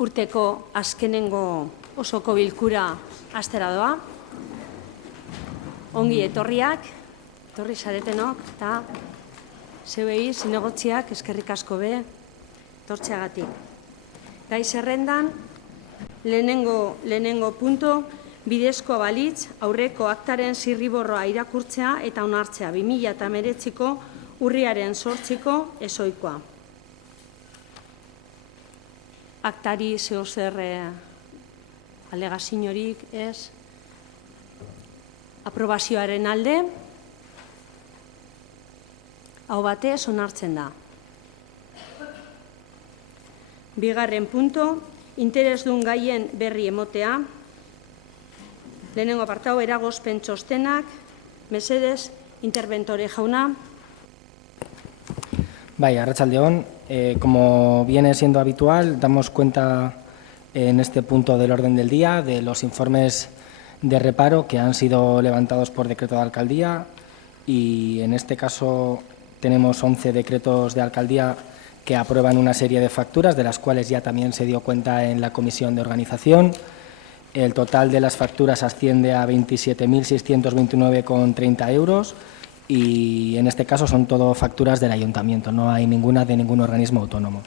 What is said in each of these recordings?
urteko azkenengo osoko bilkura astera doa. Ongi etorriak, etorri zaretenok, eta zeuei zinegotziak eskerrik asko be, tortxeagatik. Gai zerrendan, lehenengo punto, bidezko balitz, aurreko aktaren zirriborroa irakurtzea eta onartzea 2019ko urriaren 8ko ezoikoa. Aktari zehozer alegaziorik ez, aprobazioaren alde, hau batez onartzen da. Bigarren punto, interesdun gaien berri emotea. Lehenengo apartau, eragozpen txostenak, mesedez, interventore jauna. Bai, arratsaldeon. Como viene siendo habitual, damos cuenta en este punto del orden del día de los informes de reparo que han sido levantados por decreto de alcaldía y en este caso tenemos 11 decretos de alcaldía que aprueban una serie de facturas, de las cuales ya también se dio cuenta en la comisión de organización. El total de las facturas asciende a 27.629,30 euros y en este caso son todo facturas del ayuntamiento, no hay ninguna de ningún organismo autónomo.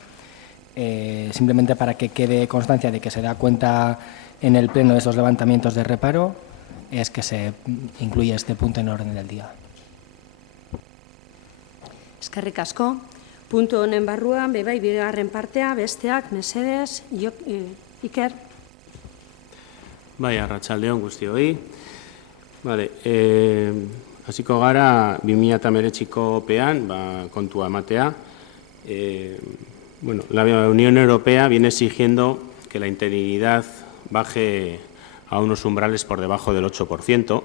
Simplemente para que quede constancia de que se da cuenta en el pleno de esos levantamientos de reparo, es que se incluye este punto en el orden del día. Eskerrik asko. Puntu honen barruan, bebai, bigarren partea, besteak, mesedez, Iker. Bai, arratsaldeon guztioi. Vale, hasiko gara 2019ko opean, kontua ematea. Bueno, la Unión Europea viene exigiendo que la interinidad baje a unos umbrales por debajo del 8%.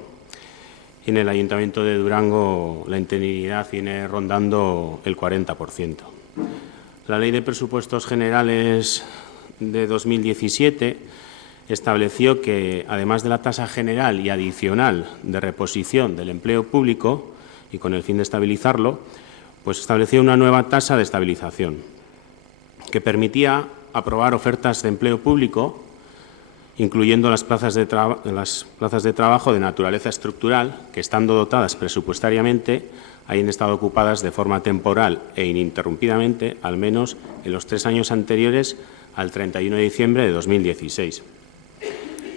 Y en el Ayuntamiento de Durango la interinidad viene rondando el 40%. La Ley de Presupuestos Generales de 2017 estableció que, además de la tasa general y adicional de reposición del empleo público, y con el fin de estabilizarlo, pues estableció una nueva tasa de estabilización que permitía aprobar ofertas de empleo público, incluyendo las plazas de trabajo de naturaleza estructural, que estando dotadas presupuestariamente, hayan estado ocupadas de forma temporal e ininterrumpidamente, al menos en los 3 años anteriores al 31 de diciembre de 2016.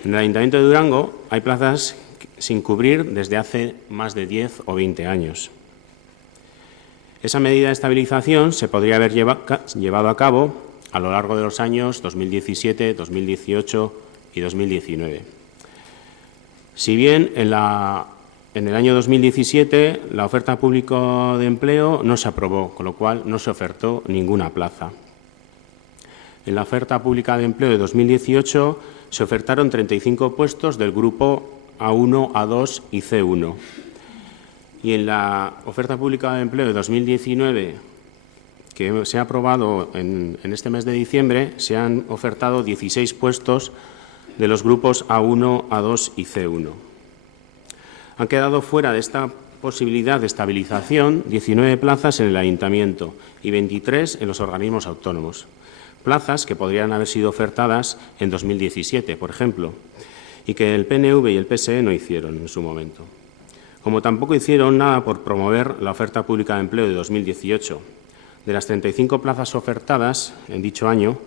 En el Ayuntamiento de Durango hay plazas sin cubrir desde hace más de 10 o 20 años. Esa medida de estabilización se podría haber llevado a cabo a lo largo de los años 2017, 2018 y 2019. Si bien en el año 2017 la oferta pública de empleo no se aprobó, con lo cual no se ofertó ninguna plaza. En la oferta pública de empleo de 2018 se ofertaron 35 puestos del grupo A1, A2 y C1. Y en la oferta pública de empleo de 2019, que se ha aprobado en este mes de diciembre, se han ofertado 16 puestos de los grupos A1, A2 y C1. Han quedado fuera de esta posibilidad de estabilización 19 plazas en el Ayuntamiento y 23 en los organismos autónomos. Plazas que podrían haber sido ofertadas en 2017, por ejemplo, y que el PNV y el PSE no hicieron en su momento. Como tampoco hicieron nada por promover la oferta pública de empleo de 2018. De las 35 plazas ofertadas en dicho año,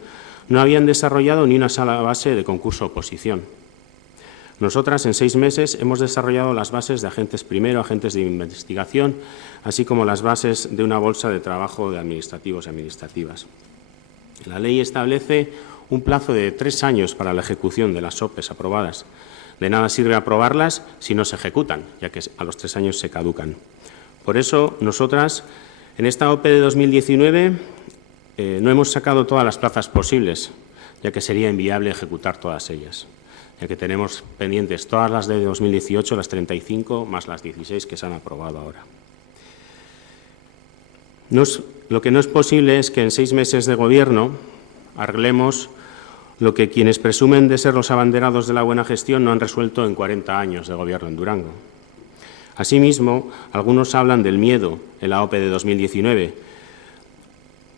no habían desarrollado ni una sola base de concurso-oposición. Nosotras, en 6 meses, hemos desarrollado las bases de agentes primero, agentes de investigación, así como las bases de una bolsa de trabajo de administrativos y administrativas. La ley establece un plazo de 3 años para la ejecución de las OPEs aprobadas. De nada sirve aprobarlas si no se ejecutan, ya que a los 3 años se caducan. Por eso, nosotras, en esta OPE de 2019, no hemos sacado todas las plazas posibles, ya que sería inviable ejecutar todas ellas, ya que tenemos pendientes todas las de 2018, las 35, más las 16 que se han aprobado ahora. Lo que no es posible es que en 6 meses de Gobierno arreglemos lo que quienes presumen de ser los abanderados de la buena gestión no han resuelto en 40 años de Gobierno en Durango. Asimismo, algunos hablan del miedo en la OPE de 2019,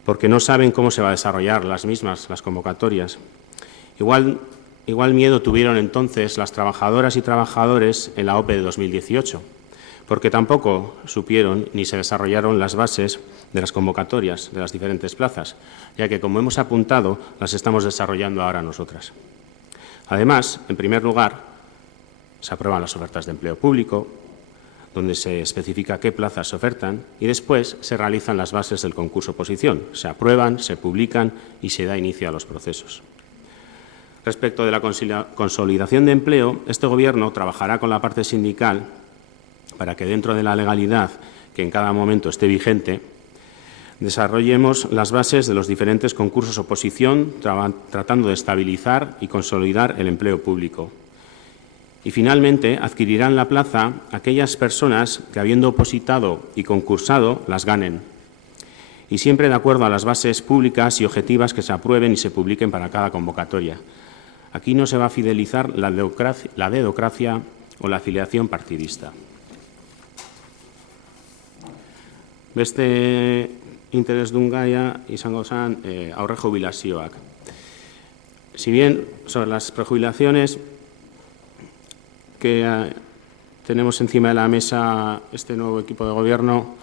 porque no saben cómo se va a desarrollar las convocatorias. Igual miedo tuvieron entonces las trabajadoras y trabajadores en la OPE de 2018, porque tampoco supieron ni se desarrollaron las bases de las convocatorias de las diferentes plazas, ya que, como hemos apuntado, las estamos desarrollando ahora nosotras. Además, en primer lugar, se aprueban las ofertas de empleo público, donde se especifica qué plazas se ofertan, y después se realizan las bases del concurso-oposición. Se aprueban, se publican y se da inicio a los procesos. Respecto de la consolidación de empleo, este Gobierno trabajará con la parte sindical para que, dentro de la legalidad que en cada momento esté vigente, desarrollemos las bases de los diferentes concursos oposición, tratando de estabilizar y consolidar el empleo público. Y, finalmente, adquirirán la plaza aquellas personas que, habiendo opositado y concursado, las ganen, y siempre de acuerdo a las bases públicas y objetivas que se aprueben y se publiquen para cada convocatoria. Aquí no se va a fidelizar la dedocracia o la afiliación partidista. Beste interesdun gaia izango zen aurre jubilazioak. Si bien sobre las prejubilaciones que tenemos encima de la mesa este nuevo equipo de Gobierno,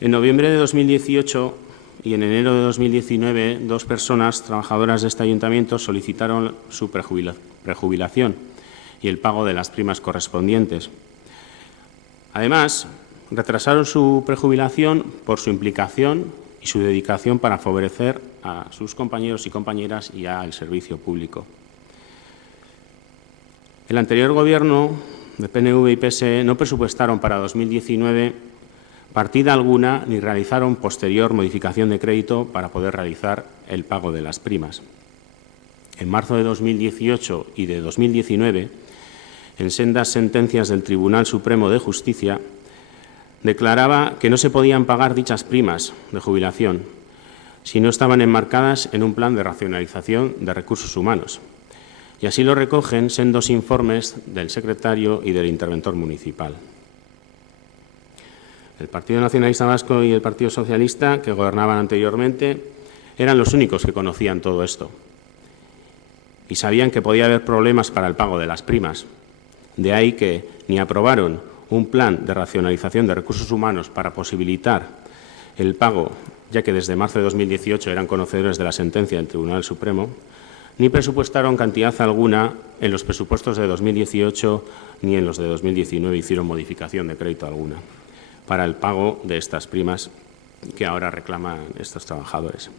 en noviembre de 2018 y en enero de 2019, 2 personas trabajadoras de este ayuntamiento solicitaron su prejubilación y el pago de las primas correspondientes. Además, retrasaron su prejubilación por su implicación y su dedicación para favorecer a sus compañeros y compañeras y al servicio público. El anterior Gobierno de PNV y PSE no presupuestaron para 2019 partida alguna ni realizaron posterior modificación de crédito para poder realizar el pago de las primas. En marzo de 2018 y de 2019, en sendas sentencias del Tribunal Supremo de Justicia, declaraba que no se podían pagar dichas primas de jubilación si no estaban enmarcadas en un plan de racionalización de recursos humanos. Y así lo recogen sendos informes del secretario y del interventor municipal. El Partido Nacionalista Vasco y el Partido Socialista, que gobernaban anteriormente, eran los únicos que conocían todo esto y sabían que podía haber problemas para el pago de las primas. De ahí que ni aprobaron un plan de racionalización de recursos humanos para posibilitar el pago, ya que desde marzo de 2018 eran conocedores de la sentencia del Tribunal Supremo, ni presupuestaron cantidad alguna en los presupuestos de 2018 ni en los de 2019 hicieron modificación de crédito alguna para el pago de estas primas que ahora reclaman estos trabajadores.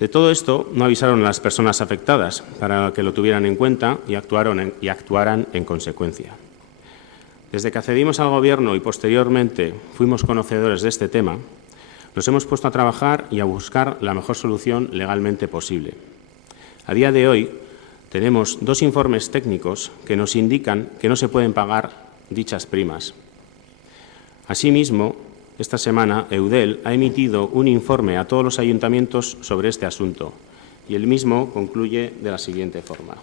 De todo esto no avisaron a las personas afectadas para que lo tuvieran en cuenta y actuaran en consecuencia. Desde que accedimos al Gobierno y posteriormente fuimos conocedores de este tema, nos hemos puesto a trabajar y a buscar la mejor solución legalmente posible. A día de hoy tenemos 2 informes técnicos que nos indican que no se pueden pagar dichas primas. Asimismo, esta semana Eudel ha emitido un informe a todos los ayuntamientos sobre este asunto y el mismo concluye de la siguiente forma.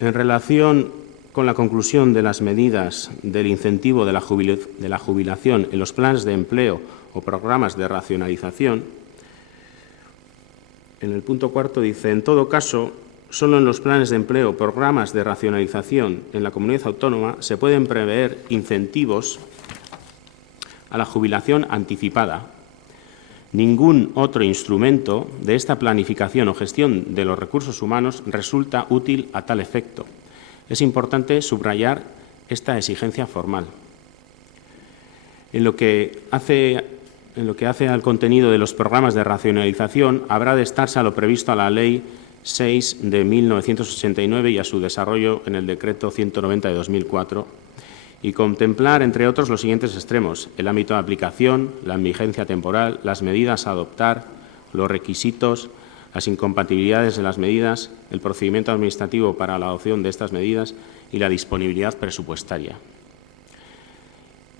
En relación con la conclusión de las medidas del incentivo de la jubilación en los planes de empleo o programas de racionalización, en el punto 4 dice, en todo caso, solo en los planes de empleo o programas de racionalización en la comunidad autónoma se pueden prever incentivos a la jubilación anticipada. Ningún otro instrumento de esta planificación o gestión de los recursos humanos resulta útil a tal efecto. Es importante subrayar esta exigencia formal. En lo que hace al contenido de los programas de racionalización, habrá de estarse a lo previsto a la Ley 6 de 1989 y a su desarrollo en el Decreto 190 de 2004 y contemplar, entre otros, los siguientes extremos: el ámbito de aplicación, la vigencia temporal, las medidas a adoptar, los requisitos, las incompatibilidades de las medidas, el procedimiento administrativo para la adopción de estas medidas y la disponibilidad presupuestaria.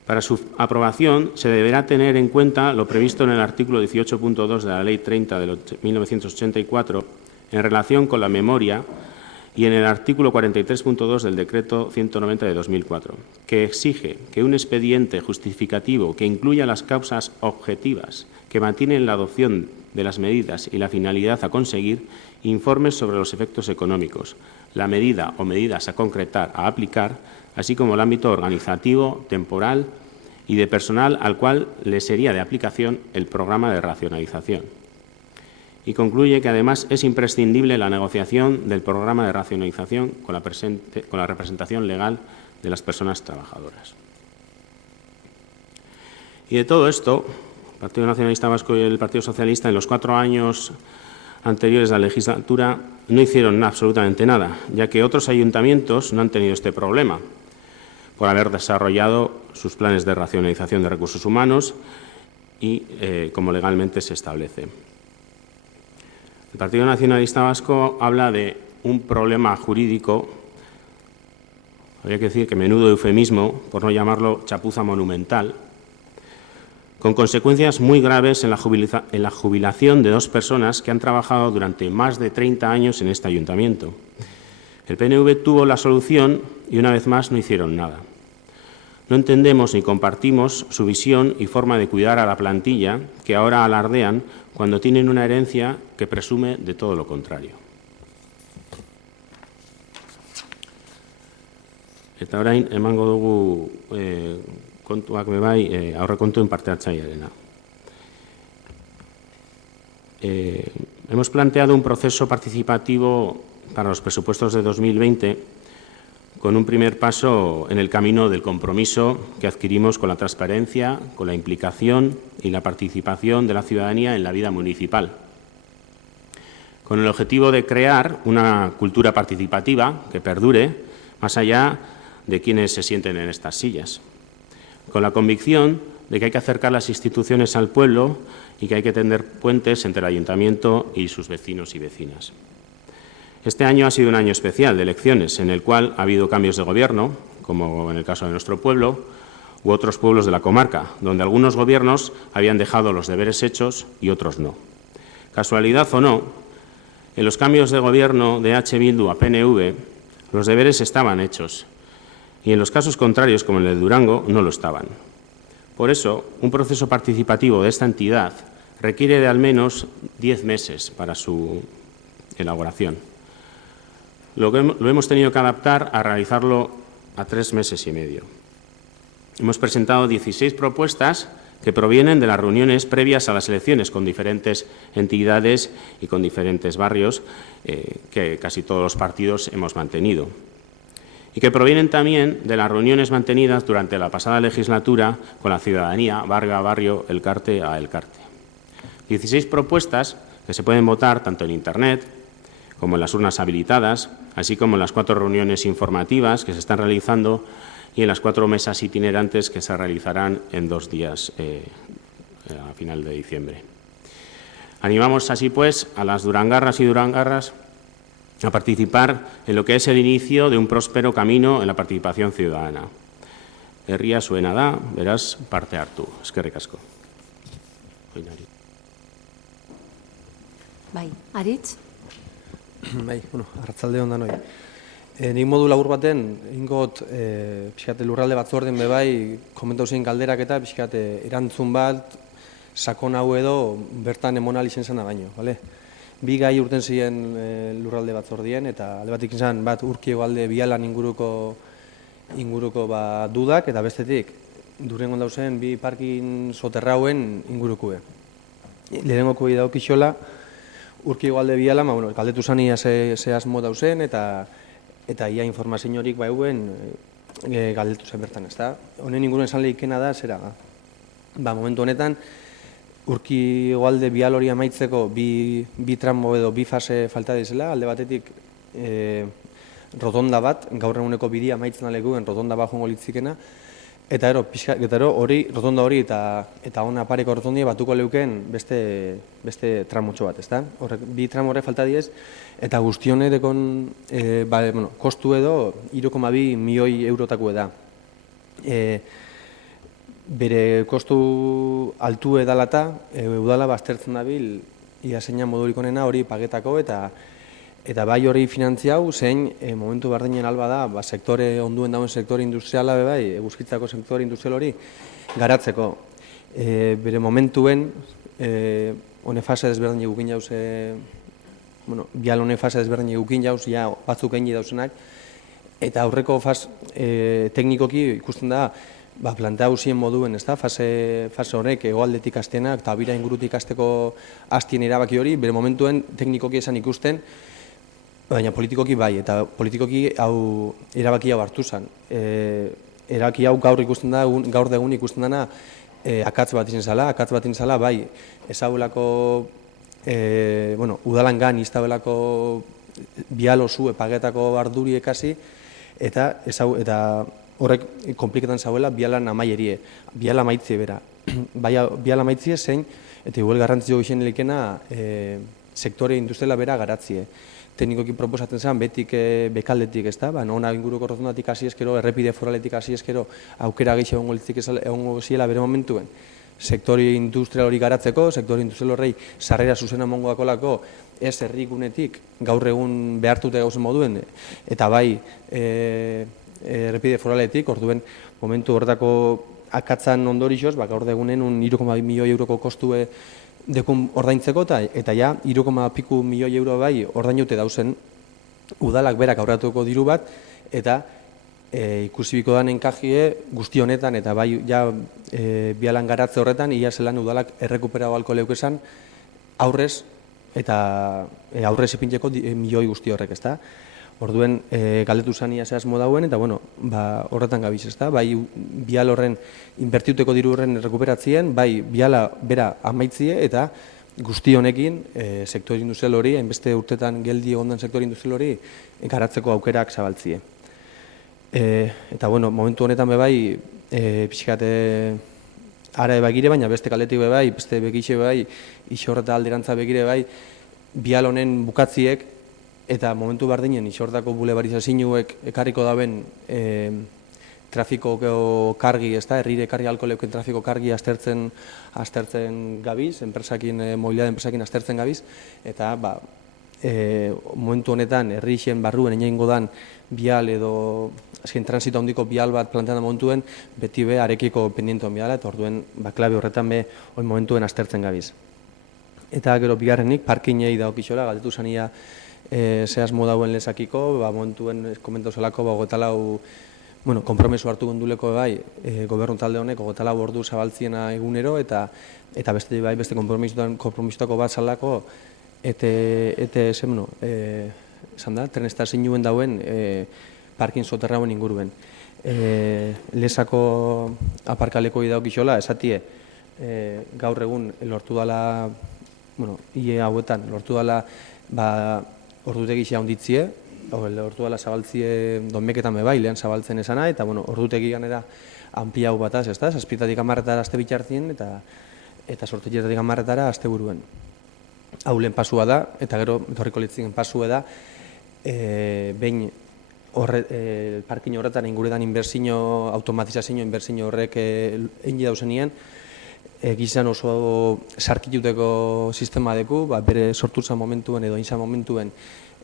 Para su aprobación se deberá tener en cuenta lo previsto en el artículo 18.2 de la Ley 30 de 1984 en relación con la memoria y en el artículo 43.2 del Decreto 190 de 2004, que exige que un expediente justificativo que incluya las causas objetivas que mantienen la adopción de las medidas y la finalidad a conseguir informe sobre los efectos económicos, la medida o medidas a concretar, a aplicar, así como el ámbito organizativo, temporal y de personal al cual le sería de aplicación el programa de racionalización. Y concluye que, además, es imprescindible la negociación del programa de racionalización con la representación legal de las personas trabajadoras. Y de todo esto, el Partido Nacionalista Vasco y el Partido Socialista, en los 4 años anteriores a la legislatura, no hicieron absolutamente nada, ya que otros ayuntamientos no han tenido este problema por haber desarrollado sus planes de racionalización de recursos humanos y como legalmente se establece. El Partido Nacionalista Vasco habla de un problema jurídico, habría que decir que menudo eufemismo, por no llamarlo chapuza monumental, con consecuencias muy graves en la jubilación de 2 personas que han trabajado durante más de 30 años en este ayuntamiento. El PNV tuvo la solución y, una vez más, no hicieron nada. No entendemos ni compartimos su visión y forma de cuidar a la plantilla que ahora alardean cuando tienen una herencia que presume de todo lo contrario. Eta orain, emango dugu kontuak bebai aurrekontuen parte hartzailearena. Hemos planteado un proceso participativo para los presupuestos de 2020 con un primer paso en el camino del compromiso que adquirimos con la transparencia, con la implicación y la participación de la ciudadanía en la vida municipal, con el objetivo de crear una cultura participativa que perdure más allá de quienes se sienten en estas sillas, con la convicción de que hay que acercar las instituciones al pueblo y que hay que tender puentes entre el ayuntamiento y sus vecinos y vecinas. Este año ha sido un año especial de elecciones, en el cual ha habido cambios de gobierno, como en el caso de nuestro pueblo, u otros pueblos de la comarca, donde algunos gobiernos habían dejado los deberes hechos y otros no. Casualidad o no, en los cambios de gobierno de H. Bildu a PNV, los deberes estaban hechos, y en los casos contrarios, como en el de Durango, no lo estaban. Por eso, un proceso participativo de esta entidad requiere de al menos 10 meses para su elaboración. Lo hemos tenido que adaptar a realizarlo a 3 meses y medio. Hemos presentado 16 propuestas que provienen de las reuniones previas a las elecciones con diferentes entidades y con diferentes barrios que casi todos los partidos hemos mantenido. Y que provienen también de las reuniones mantenidas durante la pasada legislatura con la ciudadanía, barrio a barrio, elkarte a elkarte. 16 propuestas que se pueden votar tanto en Internet como en las urnas habilitadas, así como en las 4 reuniones informativas que se están realizando y en las 4 mesas itinerantes que se realizarán en 2 días a final de diciembre. Animamos así, pues, a las durangarras y durangarras a participar en lo que es el inicio de un próspero camino en la participación ciudadana. Herria zuena da, beraz, parte hartu. Eskerrik asko. Bai, Aritz? Bai, arratsalde on danoi. Nik modu labur baten, ingot pixkat lurralde batzordeen bebai, komentau zein galderak eta pixkat erantzun bat, sakon hau edo bertan emonal izen zena baino, bale? 2 gai urten ziren lurralde batzordien, eta alde batik izan bat Urkiegoalde Bialan inguruko dudak, eta bestetik Durangon dauzen 2 parkin soterrauen ingurukue. Lehenengoko bidao pixola, Urkiegoalde Bialan, galdetu zania ze asmo dauzen, eta ia informaziorik bauen galdetu zen bertan, ezta? Honen inguruen esan lehikena da, zera, momentu honetan, Urkiegoalde Bial hori amaitzeko 2 tramo edo 2 fase falta dizela, alde batetik rotonda bat, gaur eguneko bidia amaitzen alekuen rotonda bat joango litzikena, eta hori, rotonda hori eta hona pareko rotondia batuko leuken beste tramotxo bat, ezta? 2 tramo horrek falta diez, eta guztione dekon kostu edo 3,2 milioi eurotako da. Bere kostu altu edalata, udala baztertzen dabil, ia zeina modurik onena hori pagetako eta Eta bai hori finantziau, zein momentu bardinen alba da, sektore onduen dauen sektore industriala, bai, Eguzkitzako sektore industrial hori garatzeko. Bere momentuen, hone fase desberdin egukin jauz, bial hone fase desberdin egukin jauz, ja batzuk egin dauzenak, eta aurreko teknikoki ikusten da, plantea hausien moduen, fase horrek egoaldetik hastenak, eta bira ingurutik hasteko hastien erabaki hori, bere momentuen teknikoki esan ikusten, baina politikoki bai, eta politikoki hau erabaki hau hartu zen. Erabaki hau gaur ikusten da, gaur degun ikusten dena, akatz bat izan zala, bai, ezabelako, udalangan iztabelako bial osu epagetako arduri ekasi, eta horrek kompliketan zauela bialan amaierie, biala maitzie bera. Biala maitzie zein, eta igual garrantzio gixen lekena, sektore industriala bera garatzie. Teknikoki proposatzen zen, bekaldetik, ez da? Hona inguruko rotondatik hasi eskero, errepide foraletik hasi eskero, aukera gehiago egongo ziela bere momentuen. Sektore industrial hori garatzeko, sektore industrial horrei sarrera zuzena mongoakolako, ez herrigunetik gaur egun behartuta gauzen moduen, eta bai errepide foraletik, orduen momentu horretako akatzan ondorixoz, gaur egunen 3,2 milioi euroko kostue dekun ordaintzeko, eta ja, 3,5 milioi euro bai ordainute dauzen udalak berak aurratuko diru bat, eta ikusibiko dan enkajie guzti honetan, eta bai ja bialan garatze horretan, ia zelan udalak errekuperago alko leukesan aurrez, eta aurrez ipintzeko milioi guzti horrek, ez da? Orduen, galdetu zania zehazmo dauen, eta horretan gabiz, ez da? Bai, bial horren, inbertiuteko diru horren rekuperatzien, bai, biala bera amaitzie, eta guzti honekin, sektore industrial hori, hainbeste urtetan geldi egondan sektore industrial hori, garatzeko aukerak zabaltzie. Eta, momentu honetan bebai, pixkate ara begire, baina beste kaletik bebai, beste begixe bebai, isorreta alderantza begire bebai, bial honen bukatziek, eta momentu bardinen isortako bulebarizazioek ekarriko daben trafiko kargi, ez da, herrire kargi alko leuken trafiko kargi aztertzen gabiz, mobilitate enpresakin aztertzen gabiz, eta momentu honetan herrixen barruen enaingo dan bial edo azken transito handiko bial bat plantean da momentuen, beti be arekiko pendientoan biala, eta orduen klabe horretan be momentuen aztertzen gabiz. Eta gero bigarrenik, parkinei daokixola, galdetu zania zehazmo dauen lezakiko, momentuen komentau zelako, gogetalau kompromiso hartu gonduleko bai, gobernu talde honek, gogetalau ordu zabaltziena egunero, eta beste bai, beste kompromisotako bat zalako, esan da, trenestazioen dauen parkin soterrauen inguruen. Lezako aparkaleko idaukixola, esatie, gaur egun lortu dala, ie hauetan, lortu dala, ordutegi xaunditzie, lortu dala zabaltzie donmeketan bebai, lehen zabaltzen esana, eta ordutegi ganera amplia hau bataz, ez da, zazpitatik amarretara azte bitxartzien, eta sortetietatik amarretara azte buruen. Hau lehen pasua da, eta gero etorriko litzien pasua da, behin parkin horretan inguretan automatizazio inbertsio horrek egin dauzenien, gizan oso sarkituteko sistema deku, bere sortuzan momentuen edo inzan momentuen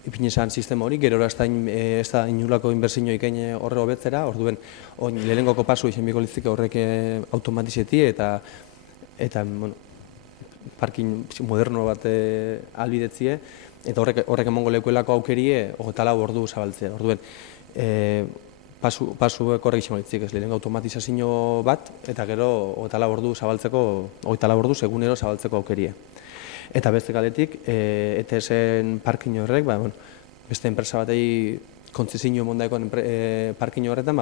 ipinezan sistema hori, gero ez da inulako inbertsio ikain horre hobetzera, orduen lehenengoko pasu izan biko litzike horrek automatizeti eta parkin moderno bat albidetzie, eta horrek emongo lekuelako aukerie 24 ordu zabaltzea. Orduen, pasuek horrek izango litzik, ez lehenengo automatizazio bat, eta gero 24 ordu zabaltzeko, 24 ordu egunero zabaltzeko aukerie. Eta beste kaletik, ETS-en parkin horrek, beste enpresa batei kontzesio mondaikoan parkin horretan,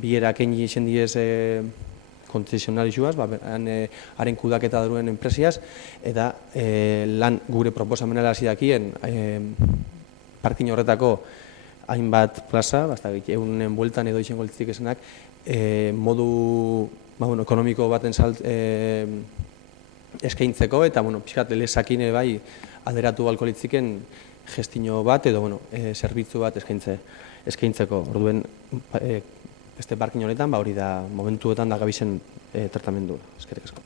bierak egin izen diez kontzezionarixuaz, haren kudaketa duen enpresiaz, eta lan gure proposamenela hasi dakien parkin horretako hainbat plaza, egunen bueltan edo izango litzik esenak, modu ekonomiko baten eskaintzeko, eta pixkat lezakine bai alderatu balko litziken gestio bat edo zerbitzu bat eskaintzeko. Orduen, beste parkin honetan, hori da momentuetan da gabizen tratamendu. Eskerrik asko.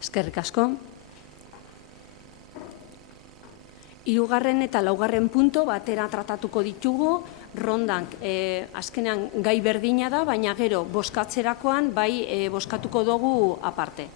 Eskerrik asko. Hirugarren eta laugarren punto batera tratatuko ditugu, rondan azkenean gai berdina da, baina gero bozkatzerakoan bai bozkatuko dugu aparte.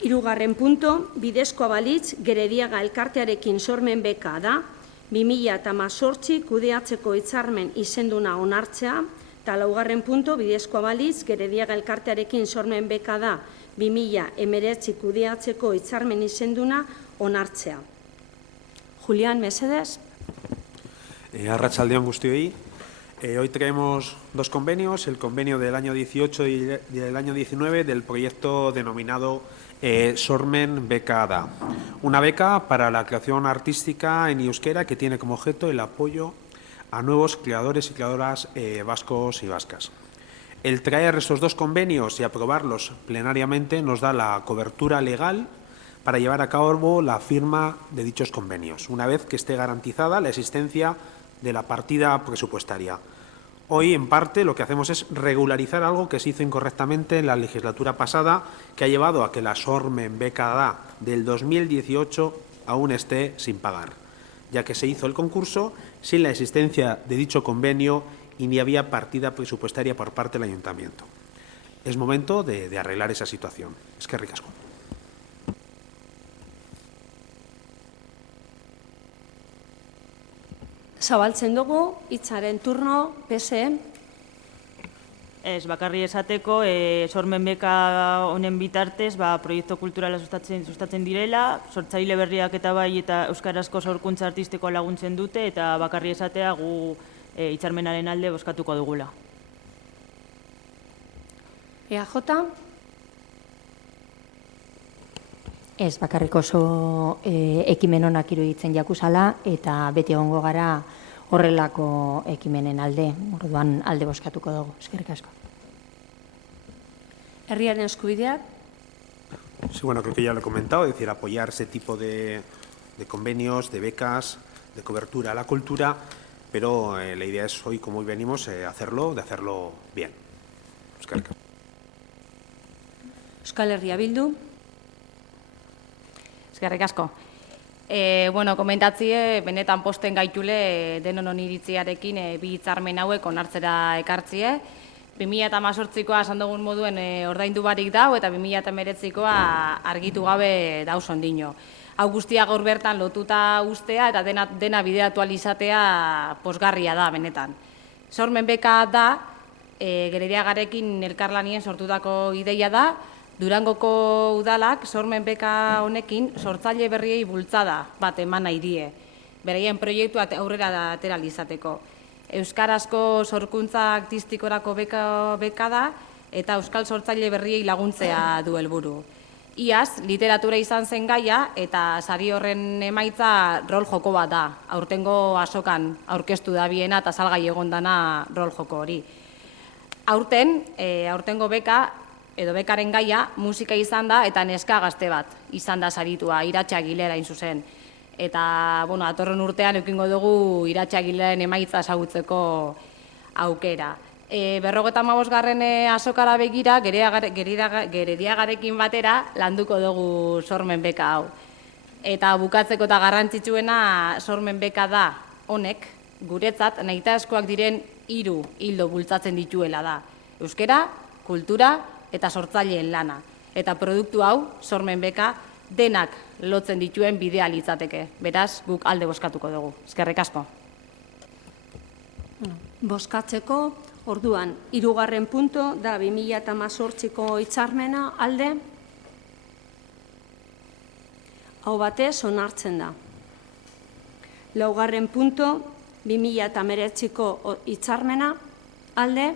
Hirugarren punto, bidezkoa balitz Gerediaga elkartearekin sormen beka da, 2018 kudeatzeko hitzarmen izenduna onartzea, eta laugarren punto, bidezkoa balitz Gerediaga elkartearekin sormen beka da, 2019 kudeatzeko hitzarmen izenduna onartzea. Julián, mesedez. Arratsaldeon guztioi. Hoy traemos dos convenios, el convenio del año 18 y del año 19 del proyecto denominado Sormen Beca Da. Una beca para la creación artística en euskera que tiene como objeto el apoyo a nuevos creadores y creadoras vascos y vascas. El traer estos dos convenios y aprobarlos plenariamente nos da la cobertura legal para llevar a cabo la firma de dichos convenios, una vez que esté garantizada la existencia de la partida presupuestaria. Hoy, en parte, lo que hacemos es regularizar algo que se hizo incorrectamente en la legislatura pasada, que ha llevado a que la Sormen Beca Da del 2018 aún esté sin pagar, ya que se hizo el concurso sin la existencia de dicho convenio y ni había partida presupuestaria por parte del Ayuntamiento. Es momento de arreglar esa situación. Eskerrik asko. Zabaltzen dugu, hitzaren turno, PSE. Ez, bakarri esateko, sormen beka honen bitartez, proiektu kulturala sustatzen direla, sortzaile berriak eta bai eta euskarazko sorkuntza artistikoa laguntzen dute, eta bakarri esatea gu hitzarmenaren alde bozkatuko dugula. EAJ. Ez, bakarrik oso ekimen honak iruditzen jakuzala eta beti egongo gara horrelako ekimenen alde, orduan alde bozkatuko dugu. Eskerrik asko. Herriaren eskubideak. Sí, bueno, creo que ya lo he comentado, es decir, apoyar ese tipo de convenios, de becas, de cobertura a la cultura, pero la idea es hoy, como hoy venimos, de hacerlo bien. Eskerrik asko. Euskal Herria Bildu. Eskerrik asko. Bueno, komentatzie, benetan posten gaitule denon oniritziarekin bi hitzarmen hauek onartzera ekartzie. 2018koa esan dugun moduen ordaindu barik dau eta 2019koa argitu gabe dauz ondino. Hau guztia gaur bertan lotuta ustea eta dena bideratu alizatea posgarria da benetan. Sormen beka da, Gerediagarekin elkarlanien sortutako ideia da, Durangoko udalak sormen beka honekin sortzaile berriei bultzada bat eman nahi die, beraien proiektua aurrera atera izateko. Euskarazko sorkuntza artistikorako beka da eta euskal sortzaile berriei laguntzea du helburu. Iaz, literatura izan zen gaia eta sari horren emaitza rol joko bat da. Aurtengo azokan aurkeztu da biena eta salgai egondana rol joko hori. Aurtengo beka edo bekaren gaia musika izan da eta neska gazte bat izan da saritua, Iratxe Agilera hain zuzen. Eta, bueno, atorren urtean eukingo dugu Iratxe Agileren emaitza ezagutzeko aukera. 55. azokara begira, Gerediagarekin batera landuko dugu sormen beka hau. Eta bukatzeko eta garrantzitsuena sormen beka da honek, guretzat, nahitaezkoak diren 3 hildo bultzatzen dituela da. Euskera, kultura eta sortzaileen lana. Eta produktu hau, sormen beka, denak lotzen dituen bidea litzateke. Beraz, guk alde bozkatuko dugu. Eskerrik asko. Bozkatzeko, orduan, 3. punto da 2018ko hitzarmena alde. Hau batez onartzen da. 4. punto, 2019ko hitzarmena alde.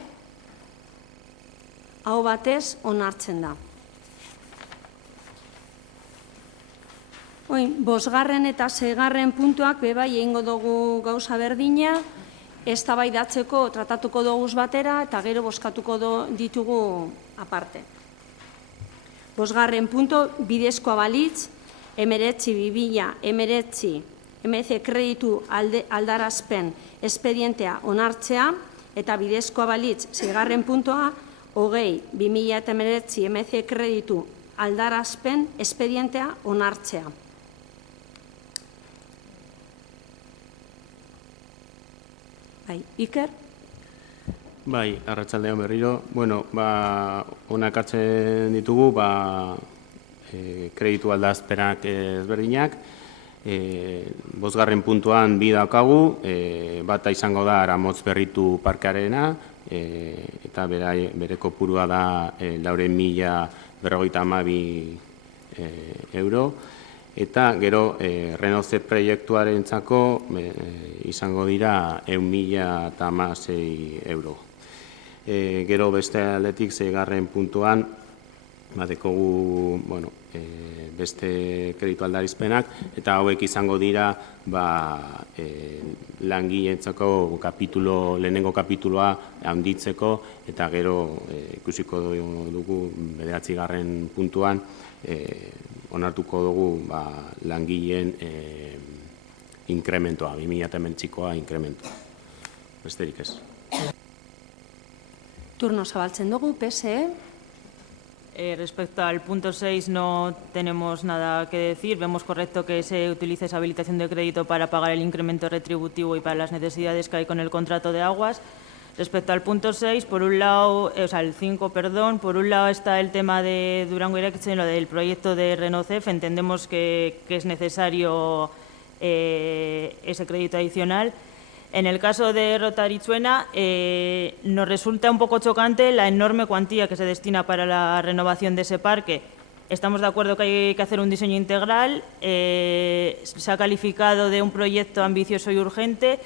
Hau batez onartzen da. 5. eta 6. puntuak bebai egingo dugu gauza berdina, eztabaidatzeko tratatuko dugu batera eta gero bozkatuko ditugu aparte. 5. punto, bidezkoa balitz, 19/2019 MC kreditu aldarazpen espedientea onartzea eta bidezkoa balitz 6. puntoa 20/2019 MC kreditu aldarazpen espedientea onartzea. Bai, Iker? Bai, arratsaldeon berriro. Bueno, honak hartzen ditugu, kreditu aldazpenak ezberdinak. Bosgarren puntuan bi daukagu, bata izango da Aramotz berritu parkearena, eta bere kopurua da 4.052 euro. Eta gero Renove proiektuarentzako izango dira 1.016 euro. Gero beste aldetik 6. puntuan dekogu beste kreditu aldarizpenak, eta hauek izango dira langileentzako lehenengo kapituloa handitzeko, eta gero ikusiko dugu 9. puntuan onartuko dugu langileen inkrementoa, 2008koa inkrementoa. Besterik ez. Turno zabaltzen dugu, PSE. Respecto al punto 6 no tenemos nada que decir. Vemos correcto que se utilice esa habilitación de crédito para pagar el incremento retributivo y para las necesidades que hay con el contrato de aguas. Respecto al punto 6, por un lado, el 5, perdón, por un lado está el tema de Durango Irekitzen, lo del proyecto de Renocef. Entendemos que es necesario ese crédito adicional. En el caso de Rotaritzuena, nos resulta un poco chocante la enorme cuantía que se destina para la renovación de ese parque. Estamos de acuerdo que hay que hacer un diseño integral. Se ha calificado de un proyecto ambicioso y urgente.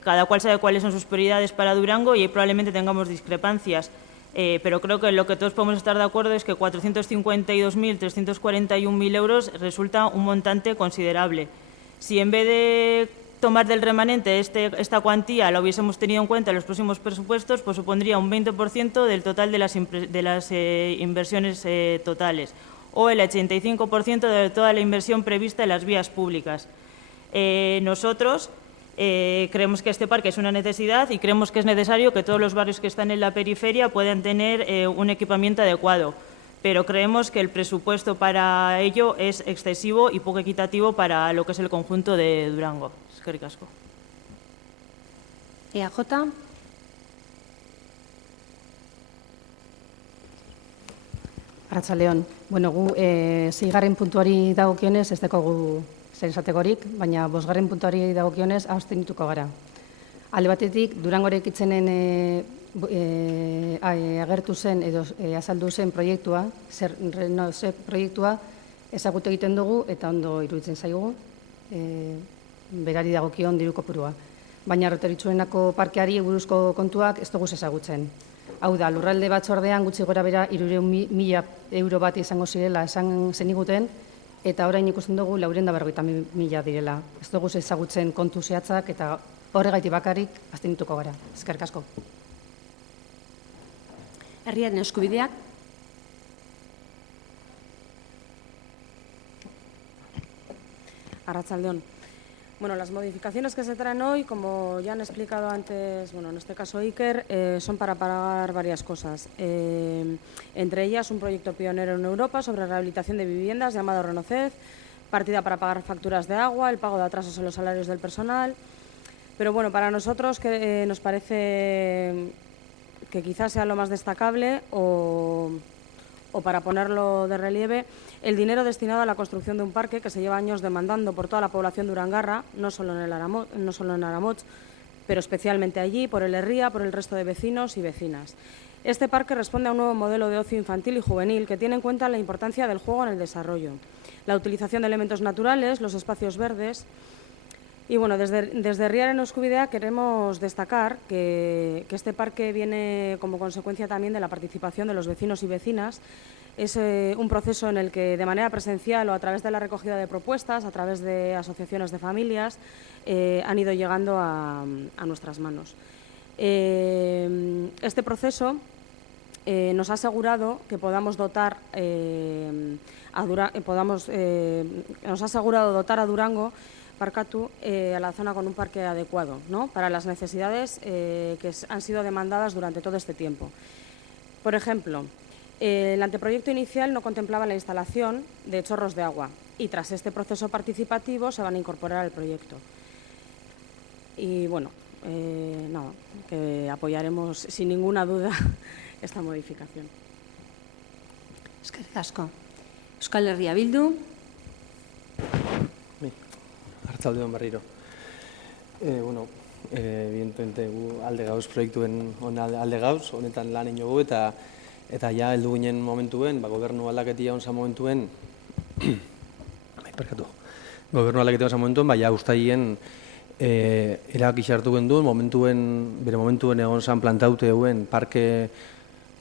Cada cual sabe cuáles son sus prioridades para Durango y probablemente tengamos discrepancias. Pero creo que lo que todos podemos estar de acuerdo es que 452.341.000 euros resulta un montante considerable. Si en vez de tomar del remanente esta cuantía la hubiésemos tenido en cuenta en los próximos presupuestos, pues supondría un 20% del total de las inversiones totales, o el 85% de toda la inversión prevista en las vías públicas. Nosotros creemos que este parque es una necesidad y creemos que es necesario que todos los barrios que están en la periferia puedan tener un equipamiento adecuado, pero creemos que el presupuesto para ello es excesivo y poco equitativo para lo que es el conjunto de Durango. Eskerrik asko. EAJ. Arratsaldeon. Bueno, gu 6. puntuari dagokionez ez daukagu zer esatekorik, baina 5. puntuari dagokionez abstenituko gara. Alde batetik, Durango Irekitzenen agertu zen edo azaldu zen proiektua, Renove proiektua ezagutu egiten dugu eta ondo iruditzen zaigu, berari dagokion diru kopurua. Baina Rotaritzuenako parkeari buruzko kontuak ez dugu ezagutzen. Hau da, lurralde batzordean gutxi gora bera 300.000 euro bat izango zirela esan zeniguten, eta orain ikusten dugu 450.000 direla. Ez dugu ezagutzen kontu zehatzak eta horregaitik bakarrik abstenituko gara. Eskerrik asko. Herriaren eskubideak. Arratsaldeon. Bueno, las modificaciones que se traen hoy, como ya han explicado antes, bueno, en este caso Iker, son para pagar varias cosas. Entre ellas, un proyecto pionero en Europa sobre rehabilitación de viviendas llamado Renocef, partida para pagar facturas de agua, el pago de atrasos en los salarios del personal. Pero bueno, para nosotros nos parece que quizás sea lo más destacable o para ponerlo de relieve, el dinero destinado a la construcción de un parque que se lleva años demandando por toda la población durangarra, no solo en Aramotz, pero especialmente allí, por el Herría, por el resto de vecinos y vecinas. Este parque responde a un nuevo modelo de ocio infantil y juvenil que tiene en cuenta la importancia del juego en el desarrollo, la utilización de elementos naturales, los espacios verdes. Y bueno, desde Herriaren Eskubidea queremos destacar que este parque viene como consecuencia también de la participación de los vecinos y vecinas. Es un proceso en el que de manera presencial o a través de la recogida de propuestas, a través de asociaciones de familias, han ido llegando a nuestras manos. Este proceso nos ha asegurado que podamos dotar a Durango a la zona con un parque adecuado, ¿no?, para las necesidades que han sido demandadas durante todo este tiempo. Por ejemplo, el anteproyecto inicial no contemplaba la instalación de chorros de agua y tras este proceso participativo se van a incorporar al proyecto. Y bueno, que apoyaremos sin ninguna duda esta modificación. Eskerrik asko. Euskal Herria Bildu. Arratsalde on berriro. Evidentemente, alde gauz proiektuen alde gauz, honetan lan egin dugu, eta ja heldu ginen momentuen, gobernu aldaketia onza momentuen, gobernu aldaketia onza momentuen, ja ustaien erabaki hartu genduen, bere momentuen egon zan plantaute eguen parke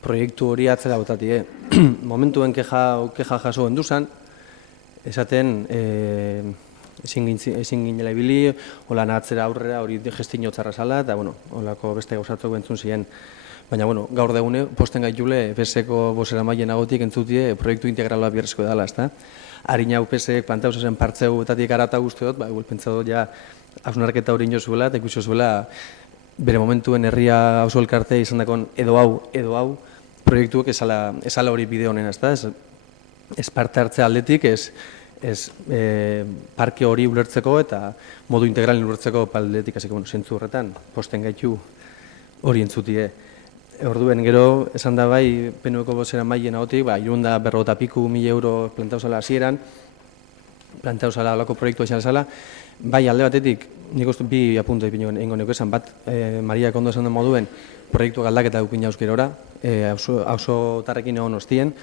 proiektu hori atzera botatie. Momentuen keja jaso gendu zan, esaten ezin ginela ibili, hola atzera aurrera hori gestinotzarra zala, eta holako beste gauzatzok bentzun ziren. Baina gaur degune, posten gaitule, PSeko bosera maien agotik entzutie proiektu integrala bierrezko edala, ezta? Harin hau PSek plantauz ezen partzeuetatik arata guztiot, pentsatu ja hausnarketa hori inozuela, eta ikusi zuela bere momentuen herria auzo elkartea izan dakon edo hau proiektuek esala hori bide honen, ezta? Ez parte hartzea aldetik, ez parke hori ulertzeko eta modu integralin ulertzeko aldetik, zentzu horretan, posten gaitu hori entzutie. Orduen gero, esan da bai, PNUeko bozera maien agotik, irunda 40.000 euro plantauzala hasieran, plantauzala olako proiektua izan zala, bai alde batetik, nik uste bi apunta ipinioen egingo neko esan, bat Mariak ondo esan den moduen, proiektu galdaketa dukina euskirora, auzo tarrekin egon ostien,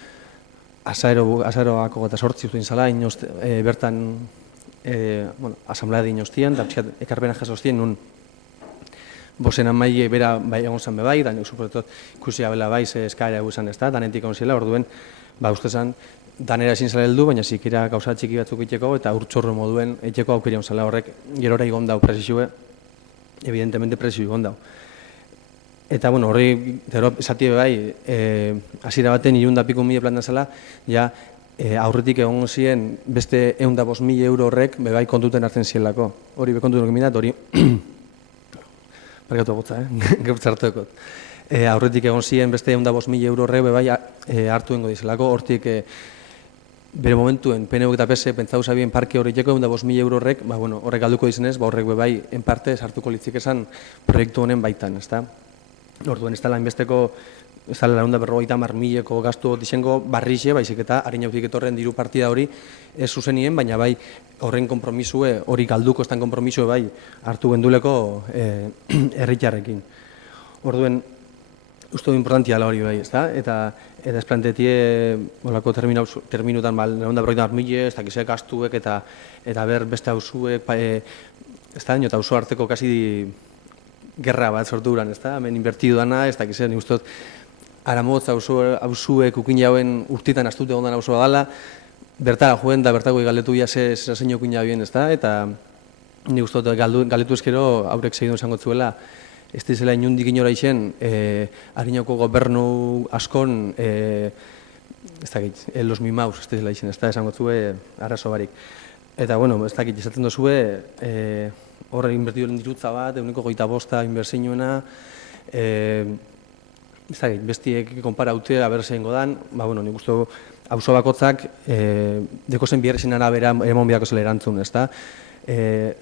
azaroako eta sortzi zuen zala, bertan asamblea din ostien, eta ekarpena jaso ostien, nun bosen amaile bera bai egon zan bebai, da suposetot ikusi abela bai ze eskaera eguzan ez da, danetik egon zela, orduen, uste zan, danera ezin zela heldu, baina zikira gauza txiki batzuk itxeko eta urtsorro moduen etxeko aukerion zela horrek gerora igon dau presizue, evidentemente presizue igon dau. Eta, horri, esatie bai, hasiera baten 100.000 plantan zela, ja, aurretik egon ziren beste 105.000 euro horrek bebai kontuten hartzen zielako. Hori bekontuten minat, hori, parkatu gotza, gertzartuekot. Aurretik egon ziren beste 105.000 euro horrek bebai hartu dengo dizelako, hortik bere momentuen PNU eta PS pentsatu zabien parke horreteko 105.000 euro horrek, horrek alduko dizenez, horrek bebai en parte sartuko litzik esan proiektu honen baitan, ezta? Orduen ez dela inbesteko, ez dela 150.000 gastu dizengo barrixe, baizik eta harin jauzik etorren diru partida hori ez zuzenien, baina bai horren konpromisue, hori galduko estan konpromisue bai hartu genduleko herritarrekin. Orduen, uste du importantia hori bai, ez da? Eta ez plantetie, olako terminutan, 150.000, ez dakize gastuek eta ber beste hausuek, ez da, eta hausu arteko kasi gerra bat sortu duran, ez da? Hemen invertidu dana, ez dakize, nik uste dut, aramotz hausuek ukin jauen urtitan astute ondan hausua dala, bertara joen da bertako galdetu ja zein ukin jauen, ez da? Eta nik uste dut, galdetu ezkero aurrek segidun esango zuela, ez dizela inundik inora izen, harinoko gobernu askon, ez dakit, los mimaus, ez dizela izen, ez da, esango zue, arazo barik. Eta, ez dakit, izaten dozue, horre inbertidoren dirutza bat, 125 inbertsioena, ez dakit, bestiek konparaute, aber zein godan, nik uste auzo bakotzak, dekozen biherrezen arabera emon biako zela erantzun, ez da?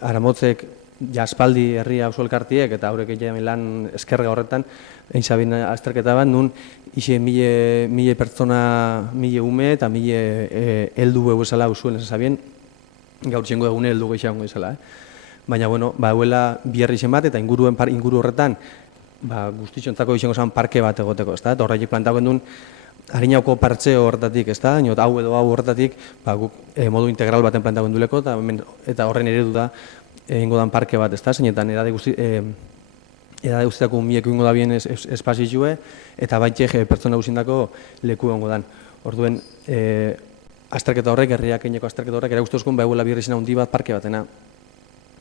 Aramotzek, jaspaldi herria auzo elkartiek eta haurek egin lan eskerga horretan, egin zabin azterketa bat, nun ise 1.000 pertsona, 1.000 ume eta 1.000 heldu eguzela auzuen ez zabien, gaur txengo egune heldu gehiago izela. Baina, euela biherri zen bat eta inguru horretan, guztitxontzako izango zen parke bat egoteko, ez da? Eta horretik plantagoen duen, harinauko partzeo horretatik, ez da? Hau edo hau horretatik, modu integral baten plantagoen dueleko, eta horren eredu da, egingo dan parke bat, ez da? Zeinetan, edade guztietako miek egingo da bien espazizue, eta baitxe pertsona guzindako leku egingo dan. Orduen, azterketa horrek, herriak eineko azterketa horrek, eragustuzkun, euela biherrizin handi bat parke batena.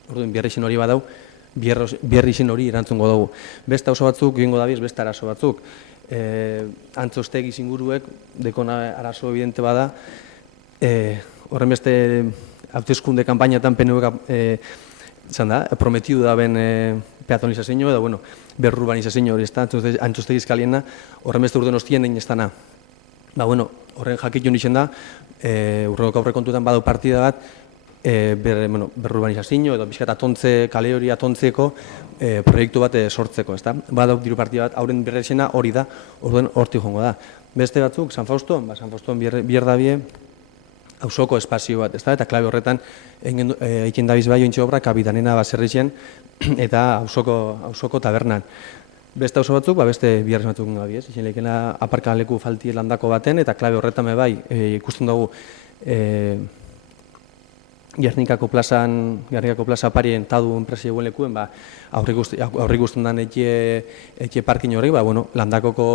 Orduen, biherrizin hori badau, biherrizin hori erantzungo dugu. Beste oso batzuk, egingo dabiz, beste arazo batzuk. Antzostegi zinguruek, dekona arazo evidente bada, horren beste hauteskunde kampainatan PNUek prometidu da ben peatonizazio edo berrurbanizazio hori, antzostegi izkaliena, horren beste urden ostien egin ez dana. Horren jakitun izan da, urrengo aurrekontuetan badau partida bat, berrurbanizazio edo pixkat atontze, kale hori atontzeko proiektu bat sortzeko, ezta? Badauk diru partida bat, hauren berrexena hori da, orduen hortik joango da. Beste batzuk, San Fauston bierdabie auzoko espazio bat, ezta? Eta klabe horretan egiten dabiz bai ointxe obra kapitanena baserritxen eta auzoko tabernan. Beste auzo batzuk, beste biarrez batzuk gabi, ez? Izin lehikena aparkaleku falti landako baten, eta klabe horretan bai ikusten dugu Gernikako plaza parien tadu enpresi eguen lekuen, aurrik guztien den etxe parkin hori, landakoko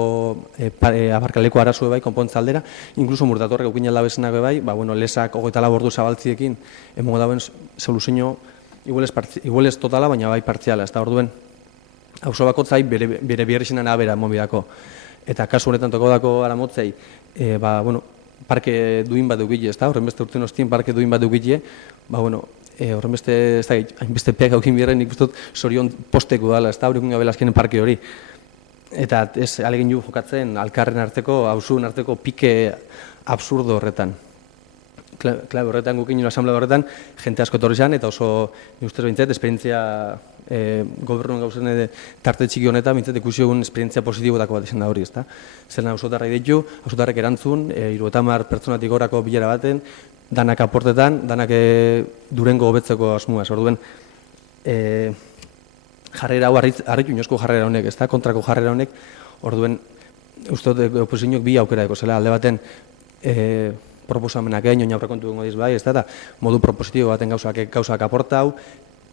aparkaleko arazue bai, konpontza aldera, inkluso murtatorrek eukin aldabezenak bai, lesak 24 ordu zabaltziekin, emongo dauen soluzio, igualez totala, baina bai partziala, ez da orduen, auzo bakotzai bere biherrixenan abera monbidako. Eta kasu honetan toko dako aramotzei, parke duin bat dugile, ez da? Horren beste urten ostien parke duin bat dugile, horren beste, ez da, hainbeste peak haukin biherren nik dut sorion posteko dala, ez da? Horrekun gabela azkenen parke hori. Eta ez alegin ju jokatzen alkarren arteko, hausuen arteko pike absurdo horretan. Klabe horretan gukin nire asamblea horretan, jente asko etorri zan, eta oso, ni ustez bintzat, esperientzia gobernuen gauzen tarte txiki honetan, bintzat ikusi egun esperientzia positibotako bat izan da hori, ezta? Zerna ausotarra ditu, ausotarrek erantzun, 50 pertsonatik gorako bilera baten, danak aportetan, danak Durango hobetzeko asmuaz, orduen, jarrera hau harritu inoizko jarrera honek, ezta? Kontrako jarrera honek, orduen, uste oposizioak bi aukera eko zela, alde baten, proposamenak egin, oin aurrekontu gengo diz bai, ez da, modu propositibo baten gauzak aportau,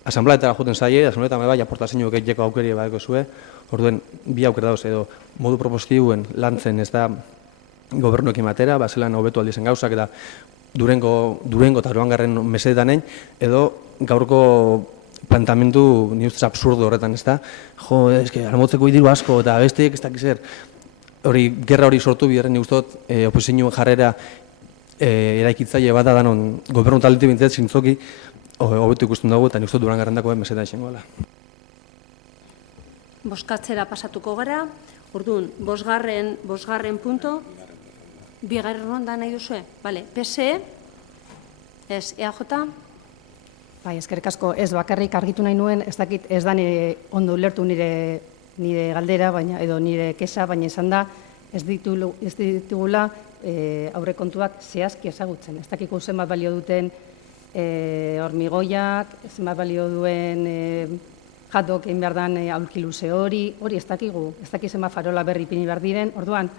asambleetara juten zaie, asambleetan bai, aportazioak egiteko aukeri badeko zue, orduen, bi aukera dauz edo, modu propositiboen lantzen ez da gobernuekin batera, zelan hobetu aldizen gauzak, eta Durango eta Aroangarren mesedetan edo gaurko plantamendu ni ustez absurdo horretan, ez da, aramotzeko idiru asko, eta besteek ez dakiz hori, gerra hori sortu biherren ni ustot, oposizioen jarrera eraikitzaile bat da danon gobernu taldetik bintzat zintzoki hobetu ikusten dugu eta nik uste Durangarrendako mesedetan izango dela. Bozkatzera pasatuko gara, orduan, bosgarren punto, bigarren ronda nahi duzue? Bale, PSE, ez, EAJ? Bai, eskerrik asko, ez bakarrik argitu nahi nuen, ez dakit ez da ondo ulertu nire galdera, edo nire kesa, baina esan da, ez ditugula aurrekontuak zehazki ezagutzen. Ez dakiko zenbat balio duten hormigoiak, zenbat balio duen jadok egin behar den aulki luze hori ez dakigu, ez dakik zenbat farola berri pini behar diren, orduan,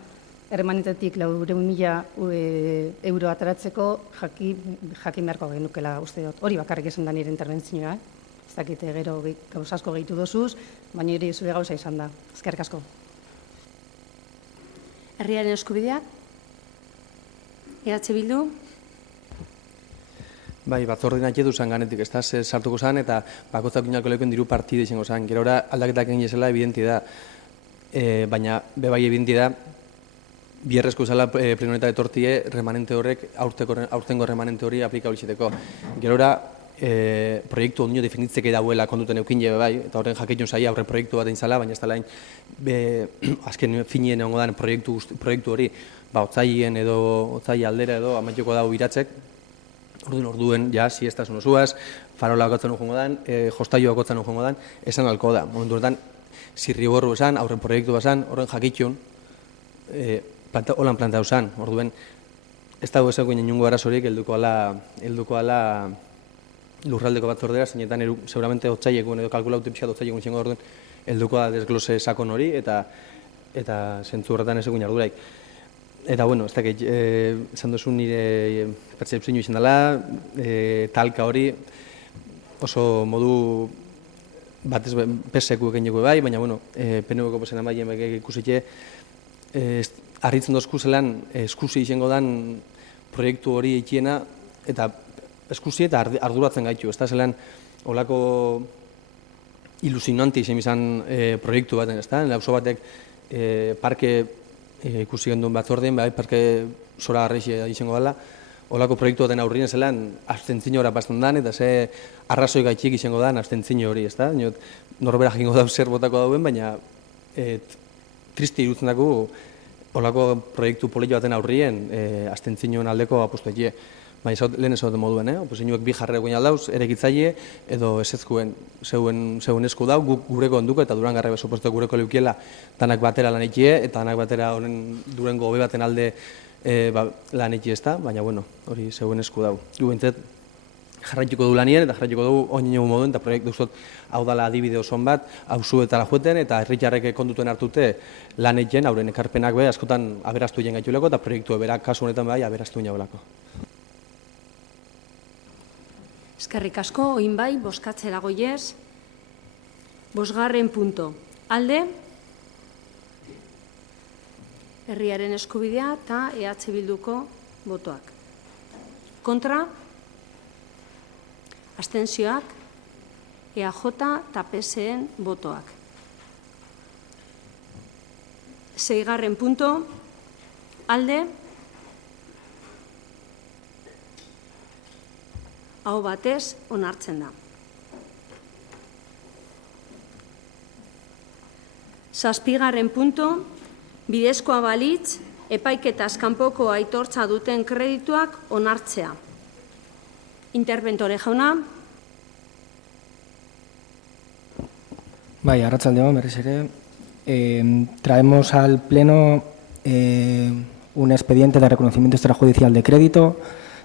erremanentetik 400.000 euro ataratzeko jakin beharko genukela uste dut. Hori bakarrik esan da nire interbentzioa, ez dakit gero gauza asko gehitu dozuz, baina hiri zure gauza izan da. Eskerrik asko. Herriaren eskubideak? EH Bildu? Bai, batzordin atxetu zan ganetik, ez da, sartuko zan, eta bakotzak inako lehikoen diru partida izango zan. Gero aldaketak egin zela evidenti da, baina bebai evidenti da, bierrezko zela plenonetak etortie remanente horrek, aurtengo remanente hori aplika horizeteko. Gero proiektu ondino definitzeke dauela konduten eukin jebe bai, eta horren jaketun zaila aurre proiektu bat eintzala, baina ez da lain, azken finien egongo dan proiektu hori, otzaien edo otzai aldera edo amaituko dago iratzek, orduen, ja, siestaz unozuaz, farola okotzen ujongo dan, jostaio okotzen ujongo dan, esan alko da. Momentu horretan, zirriborru esan, aurren proiektu esan, horren jakitun, holan plantau esan, orduen, ez dago esan guen inungo arazorik, helduko ala lurraldeko batzordera, zeinetan seguramente otzaiekun edo kalkulaute pixat otzaiekun izango orduen, helduko da desglose sakon hori, eta zentzu horretan ez egun jarduraik. Eta, bueno, ez dakit, esan duzu nire pertsepzio izan dela, talka hori oso modu batez peseku egin dugu bai, baina, bueno, PNV-ko pesenan bai ikusitxe, harritzen dozku zelan eskusi izango dan proiektu hori eikiena, eta eskusi eta arduratzen gaitu, ez da zelan olako ilusionanti izan proiektu baten, ez da, oso batek parke ikusi genduen batzordeen, parke zora garrixia izango dela, olako proiektu baten aurrien zelan abstentzio hori bastan dan, eta ze arrazoi gaitxik izango dan abstentzio hori, ez da? Norbera jakingo da zer botako dauen, baina triste irutzen dago olako proiektu polito baten aurrien abstentzioen aldeko apostu egie. lehen ez dut moduen, oposizioek bi jarrera guin aldauz, erekitzaile edo esetzkuen zeuen esku dau, gureko onduko eta Durangarre besuposto gureko leukiela danak batera lan ekie, eta danak batera honen Durango hobe baten alde lan ekie ez da, baina hori zeuen esku dau. Gubentzet, jarraituko du lanien eta jarraituko du oinio moduen eta proiektu zut hau dala adibide oson bat, hauzu eta lajueten eta herritarrek kondutuen hartute lan egiten, hauren ekarpenak askotan aberastu jen gaituleko eta proiektu berak kasu honetan aberastu inaulako. Eskerrik asko, oin bai, boskatzera goiez. Bosgarren punto. Alde, herriaren eskubidea eta EH Bilduko botoak. Kontra, abstentzioak, EAJ eta PSen botoak. 6. punto. Alde, aho batez onartzen da. 7. punto. Bidezkoa balitz, epaiketaz kanpoko aitortza duten kredituak onartzea. Interventore jauna. Bai, arratsaldeon, berriz ere. Traemos al Pleno un expediente de reconocimiento extrajudicial de crédito.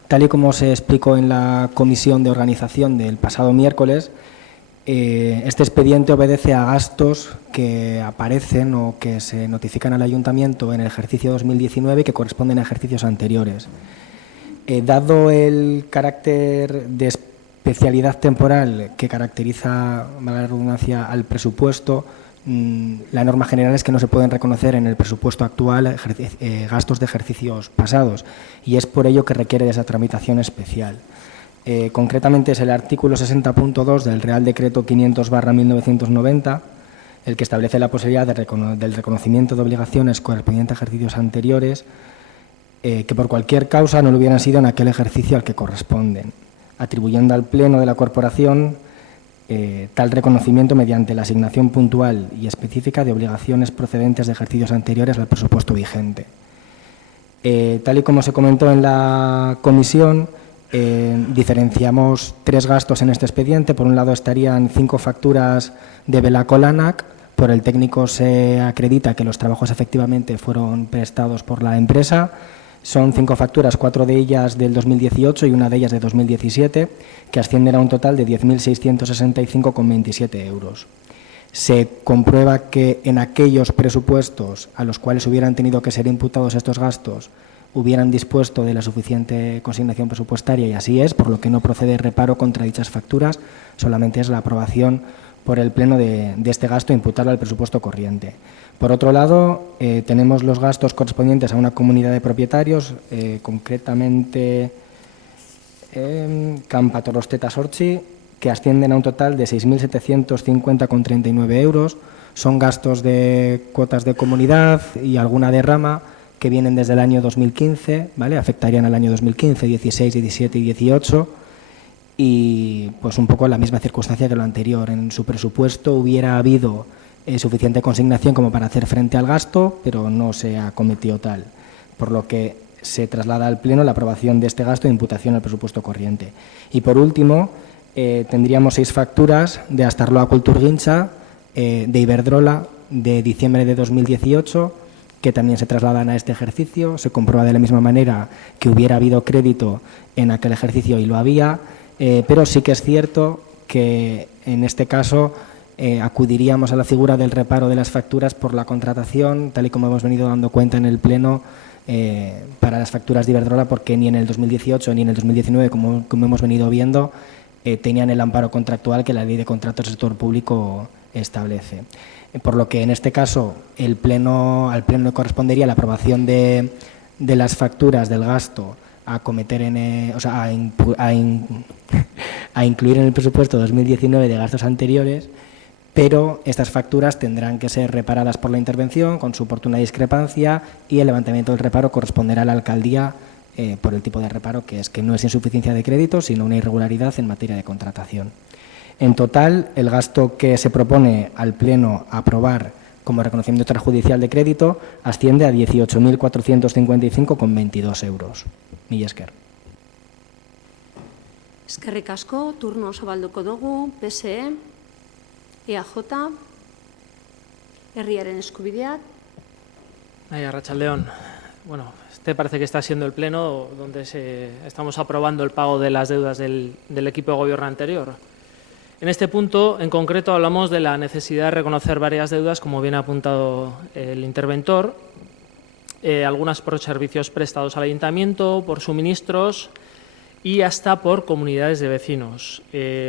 Tal y como se explicó en la comisión de organización del pasado miércoles, este expediente obedece a gastos que aparecen o que se notifican al Ayuntamiento en el ejercicio 2019 y que corresponden a ejercicios anteriores. Dado el carácter de especialidad temporal que caracteriza, valga la redundancia, al presupuesto, la norma general es que no se pueden reconocer en el presupuesto actual gastos de ejercicios pasados y es por ello que requiere de esa tramitación especial. Concretamente es el artículo 60.2 del Real Decreto 500/1990 el que establece la posibilidad del reconocimiento de obligaciones correspondientes a ejercicios anteriores que por cualquier causa no lo hubieran sido en aquel ejercicio al que corresponden, atribuyendo al Pleno de la Corporación tal reconocimiento mediante la asignación puntual y específica de obligaciones procedentes de ejercicios anteriores al presupuesto vigente. Tal y como se comentó en la comisión, diferenciamos 3 gastos en este expediente. Por un lado estarían 5 facturas de Belacolanak. Por el técnico se acredita que los trabajos efectivamente fueron prestados por la empresa. Son 5 facturas, 4 de ellas del 2018 y una de ellas de 2017, que ascienden a un total de 10.665,27 euros. Se comprueba que en aquellos presupuestos a los cuales hubieran tenido que ser imputados estos gastos hubieran dispuesto de la suficiente consignación presupuestaria y así es, por lo que no procede reparo contra dichas facturas, solamente es la aprobación por el Pleno de este gasto imputarlo al presupuesto corriente. Por otro lado, tenemos los gastos correspondientes a una comunidad de propietarios, concretamente Campa Torosteta Sorchi, que ascienden a un total de 6.750,39 euros. Son gastos de cuotas de comunidad y alguna derrama que vienen desde el año 2015, ¿vale? Afectarían al año 2015, 16, 17 y 18 y pues un poco la misma circunstancia que lo anterior. En su presupuesto hubiera habido suficiente consignación como para hacer frente al gasto, pero no se ha cometido tal, por lo que se traslada al Pleno la aprobación de este gasto de imputación al presupuesto corriente. Y por último, tendríamos 6 facturas de Astarloa Kulturgintza, de Iberdrola, de diciembre de 2018, que también se trasladan a este ejercicio. Se comprueba de la misma manera que hubiera habido crédito en aquel ejercicio y lo había, pero sí que es cierto que en este caso acudiríamos a la figura del reparo de las facturas por la contratación, tal y como hemos venido dando cuenta en el Pleno, para las facturas de Iberdrola, porque ni en el 2018 ni en el 2019, como hemos venido viendo, tenían el amparo contractual que la Ley de Contratos del Sector Público establece. Por lo que en este caso al Pleno le correspondería la aprobación de las facturas del gasto a cometer a incluir en el presupuesto 2019 de gastos anteriores, pero estas facturas tendrán que ser reparadas por la intervención con su oportuna discrepancia y el levantamiento del reparo corresponderá a la alcaldía por el tipo de reparo, que es que no es insuficiencia de crédito, sino una irregularidad en materia de contratación. En total, el gasto que se propone al Pleno aprobar como reconocimiento extrajudicial de crédito asciende a 18.455,22 euros. Mila esker. Eskerrik asko, turno oso balduko dugu, PSE, EAJ, Herriaren Eskubideak. Arratsaldeon. Bueno, este parece que está siendo el pleno donde estamos aprobando el pago de las deudas del equipo de gobierno anterior. En este punto, en concreto, hablamos de la necesidad de reconocer varias deudas, como bien ha apuntado el interventor, algunas por servicios prestados al ayuntamiento, por suministros y hasta por comunidades de vecinos.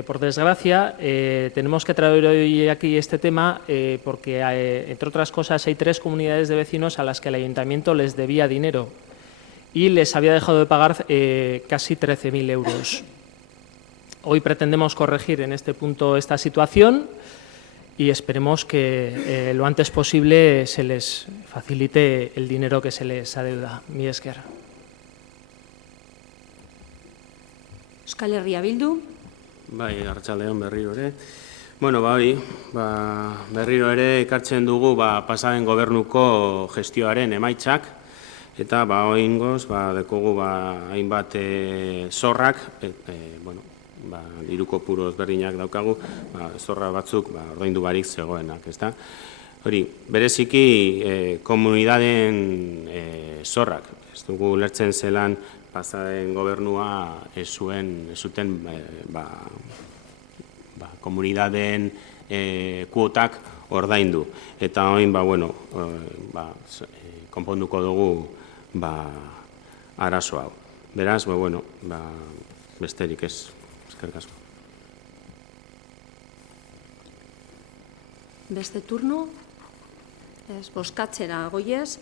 Por desgracia, tenemos que traer hoy aquí este tema porque, entre otras cosas, hay 3 comunidades de vecinos a las que el ayuntamiento les debía dinero y les había dejado de pagar casi 13.000 euros. Hoy pretendemos corregir en este punto esta situación y esperemos que lo antes posible se les facilite el dinero que se les adeuda. Mi esker. Euskal Herria Bildu. Bai, arratsaldeon berriro ere. Bueno, berriro ere ekartzen dugu pasaden gobernuko gestioaren emaitzak eta oraingoz dekogu hainbat zorrak, diru kopuru ezberdinak daukagu, zorra batzuk ordaindu barik zegoenak, ezta? Hori, bereziki komunitateen zorrak, ez dugu ulertzen zelan pasaden gobernua ez zuten komunitateen kuotak ordaindu. Eta orain konponduko dugu arazo hau. Beraz, besterik ez. Eskerrik asko. Beste turno, bozkatzera goiez.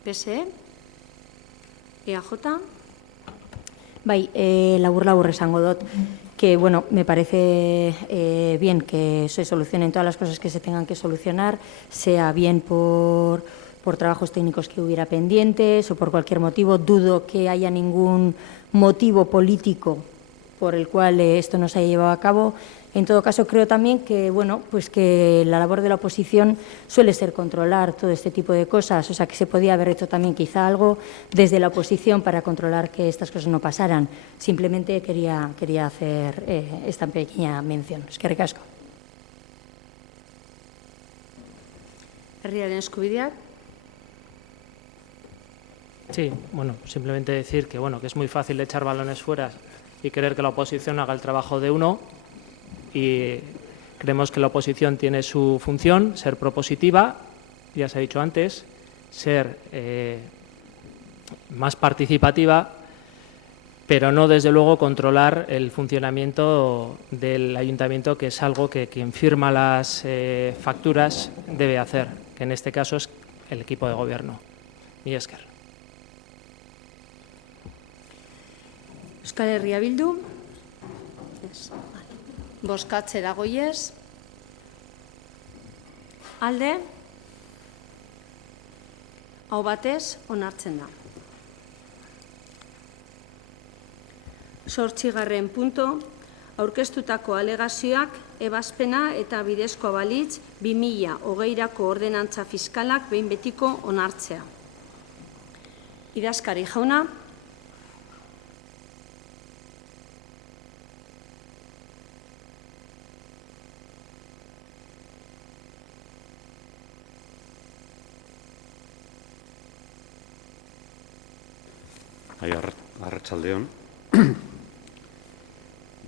PSE, EAJ. Bai, labur esango dut, que bueno, me parece bien que se solucionen todas las cosas que se tengan que solucionar, sea bien por trabajos técnicos que hubiera pendientes o por cualquier motivo. Dudo que haya ningún motivo político por el cual esto no se haya llevado a cabo. En todo caso, creo también que, bueno, pues que la labor de la oposición suele ser controlar todo este tipo de cosas, o sea, que se podía haber hecho también quizá algo desde la oposición para controlar que estas cosas no pasaran. Simplemente quería hacer esta pequeña mención. Eskerrik asko. Herriaren Eskubideak. Sí, bueno, simplemente decir que es muy fácil echar balones fuera y querer que la oposición haga el trabajo de uno, y creemos que la oposición tiene su función, ser propositiva, ya se ha dicho antes, ser más participativa, pero no desde luego controlar el funcionamiento del ayuntamiento, que es algo que quien firma las facturas debe hacer, que en este caso es el equipo de gobierno. Mi esker. Euskal Herria Bildu. Bozkatzera goiez. Alde. Aho batez onartzen da. 8. punto. Aurkeztutako alegazioak ebazpena eta bidezkoa balitz 2020ko ordenantza fiskalak behin betiko onartzea. Idazkari jauna. Arratsaldeon.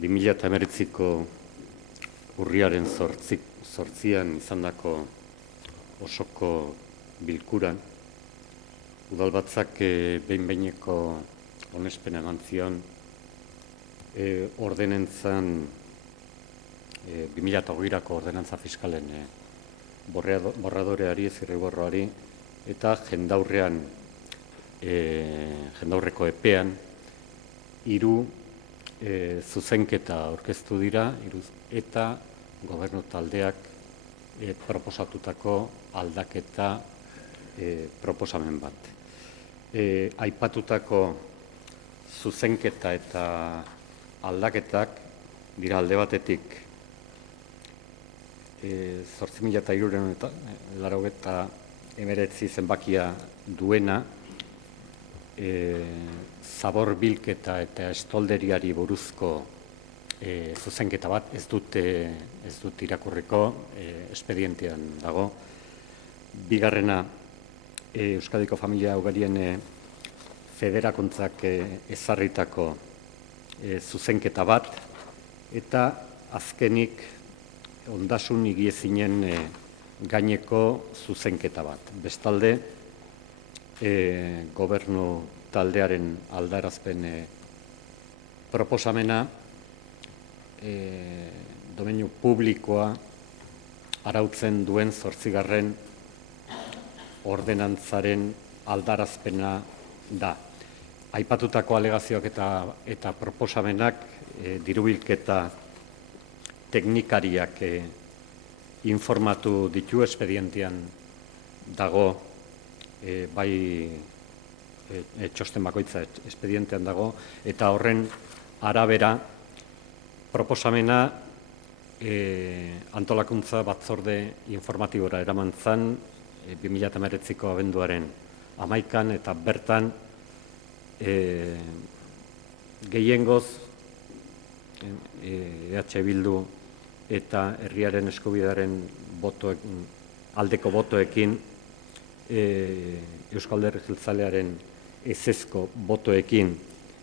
2019ko urriaren 8an izandako osoko bilkuran udalbatzak behin-behineko onespena eman zion ordenantzan 2020ko ordenantza fiskalen borradoreari, zirriborroari eta jendaurreko epean 3 zuzenketa aurkeztu dira eta gobernu taldeak proposatutako aldaketa proposamen bat. Aipatutako zuzenketa eta aldaketak dira alde batetik 8.389 zenbakia duena, 2020 zabor bilketa eta estolderiari buruzko zuzenketa bat, ez dut irakurriko, espedientean dago. Bigarrena, Euskadiko Familia Ugarien Federakuntzak ezarritako zuzenketa bat, eta azkenik ondasun higiezinen gaineko zuzenketa bat. Bestalde, gobernu taldearen aldarazpen proposamena domeinu publikoa arautzen duen 8. ordenantzaren aldarazpena da. Aipatutako alegazioak eta proposamenak dirubilketa teknikariak informatu ditu, espedientean dago, bai txosten bakoitza espedientean dago, eta horren arabera proposamena antolakuntza batzorde informatibora eraman zen 2019ko abenduaren 11an, eta bertan gehiengoz EH Bildu eta herriaren eskubidearen aldeko botoekin, Euskal Alderdi Jeltzalearen ezezko botoekin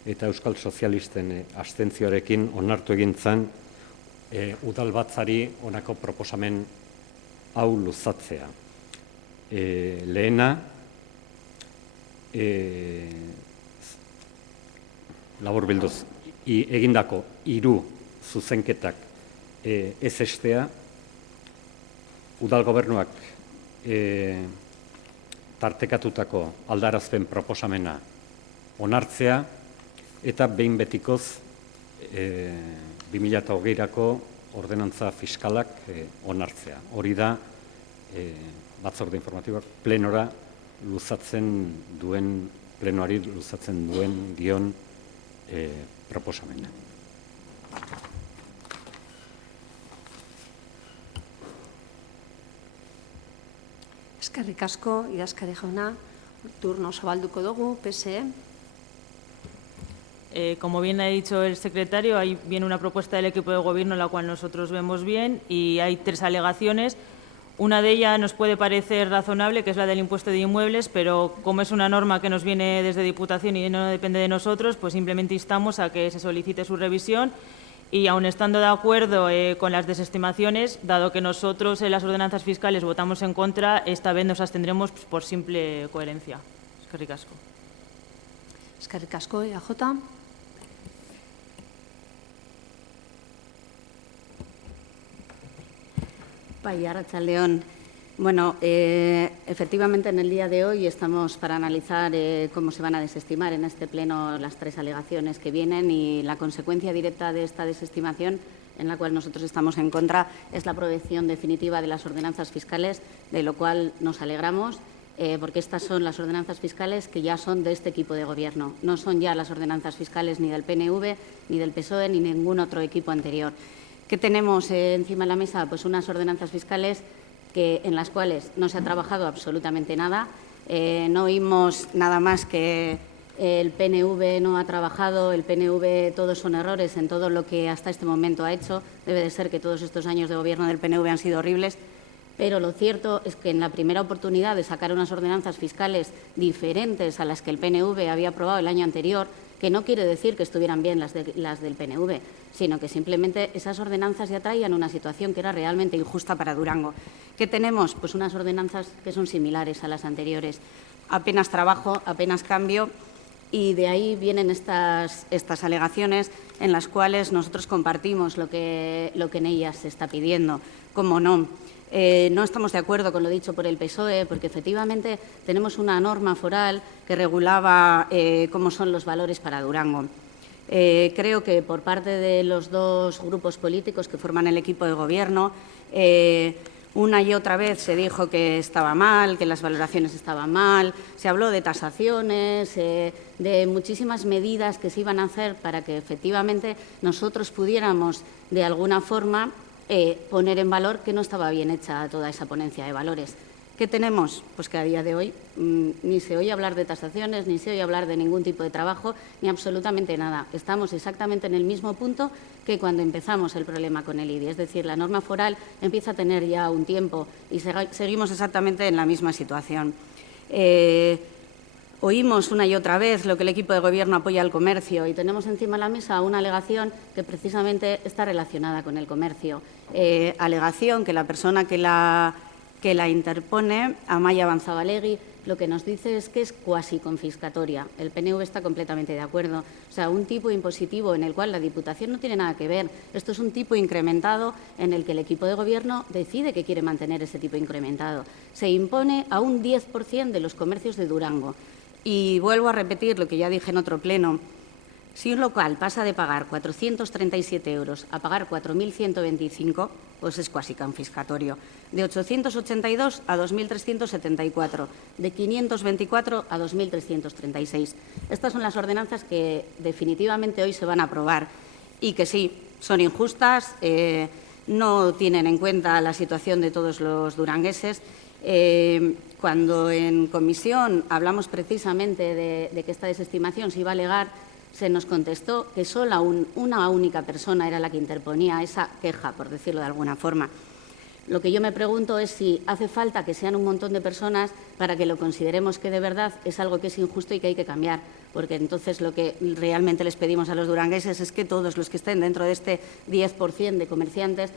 eta Euskal Sozialisten abstentzioarekin onartu egin zen udalbatzari honako proposamen hau luzatzea. Lehena, laburbilduz, egindako 3 zuzenketak ez estea, udal gobernuak tartekatutako aldarazpen proposamena onartzea, eta behin betikoz 2020ko ordenantza fiskalak onartzea. Hori da batzorde informatiboak plenoari luzatzen duen dion proposamena. Eskerrik asko, idazkari jauna, turno zabalduko dugu, PSE. Como bien ha dicho el secretario, ahí viene una propuesta del equipo de gobierno, la cual nosotros vemos bien, y hay 3 alegaciones. Una de ellas nos puede parecer razonable, que es la del impuesto de inmuebles, pero como es una norma que nos viene desde Diputación y no depende de nosotros, pues simplemente instamos a que se solicite su revisión. Y aun estando de acuerdo con las desestimaciones, dado que nosotros en las ordenanzas fiscales votamos en contra, esta vez nos abstendremos por simple coherencia. Eskerrik asko. Eskerrik asko, EAJ. Bai, arratsaldeon. Bueno, efectivamente en el día de hoy estamos para analizar cómo se van a desestimar en este pleno las 3 alegaciones que vienen, y la consecuencia directa de esta desestimación, en la cual nosotros estamos en contra, es la aprobación definitiva de las ordenanzas fiscales, de lo cual nos alegramos, porque estas son las ordenanzas fiscales que ya son de este equipo de gobierno. No son ya las ordenanzas fiscales ni del PNV, ni del PSOE, ni ningún otro equipo anterior. ¿Qué tenemos encima de la mesa? Pues unas ordenanzas fiscales en las cuales no se ha trabajado absolutamente nada. No oímos nada más que el PNV no ha trabajado, el PNV todos son errores en todo lo que hasta este momento ha hecho. Debe de ser que todos estos años de gobierno del PNV han sido horribles, pero lo cierto es que en la primera oportunidad de sacar unas ordenanzas fiscales diferentes a las que el PNV había aprobado el año anterior, que no quiere decir que estuvieran bien las del PNV, sino que simplemente esas ordenanzas ya traían una situación que era realmente injusta para Durango. ¿Qué tenemos? Pues unas ordenanzas que son similares a las anteriores. Apenas trabajo, apenas cambio, y de ahí vienen estas alegaciones en las cuales nosotros compartimos lo que en ellas se está pidiendo. ¿Cómo no? No estamos de acuerdo con lo dicho por el PSOE, porque efectivamente tenemos una norma foral que regulaba cómo son los valores para Durango. Creo que por parte de los 2 grupos políticos que forman el equipo de gobierno, una y otra vez se dijo que estaba mal, que las valoraciones estaban mal, se habló de tasaciones, de muchísimas medidas que se iban a hacer para que efectivamente nosotros pudiéramos de alguna forma poner en valor que no estaba bien hecha toda esa ponencia de valores. ¿Qué tenemos? Pues que a día de hoy ni se oye hablar de tasaciones, ni se oye hablar de ningún tipo de trabajo, ni absolutamente nada. Estamos exactamente en el mismo punto que cuando empezamos el problema con el IBI. Es decir, la norma foral empieza a tener ya un tiempo y seguimos exactamente en la misma situación. Oímos una y otra vez lo que el equipo de Gobierno apoya al comercio y tenemos encima de la mesa una alegación que precisamente está relacionada con el comercio. Alegación que la persona que la interpone, Amaia Banzabalegui, lo que nos dice es que es cuasi confiscatoria. El PNV está completamente de acuerdo. O sea, un tipo impositivo en el cual la Diputación no tiene nada que ver. Esto es un tipo incrementado en el que el equipo de Gobierno decide que quiere mantener ese tipo incrementado. Se impone a un 10% de los comercios de Durango. Y vuelvo a repetir lo que ya dije en otro pleno. Si un local pasa de pagar 437 euros a pagar 4.125, pues es cuasi confiscatorio. De 882 a 2.374, de 524 a 2.336. Estas son las ordenanzas que definitivamente hoy se van a aprobar y que sí, son injustas, no tienen en cuenta la situación de todos los durangueses. Cuando en comisión hablamos precisamente de que esta desestimación se iba a alegar, se nos contestó que solo una única persona era la que interponía esa queja, por decirlo de alguna forma. Lo que yo me pregunto es si hace falta que sean un montón de personas para que lo consideremos que de verdad es algo que es injusto y que hay que cambiar, porque entonces lo que realmente les pedimos a los durangueses es que todos los que estén dentro de este 10% de comerciantes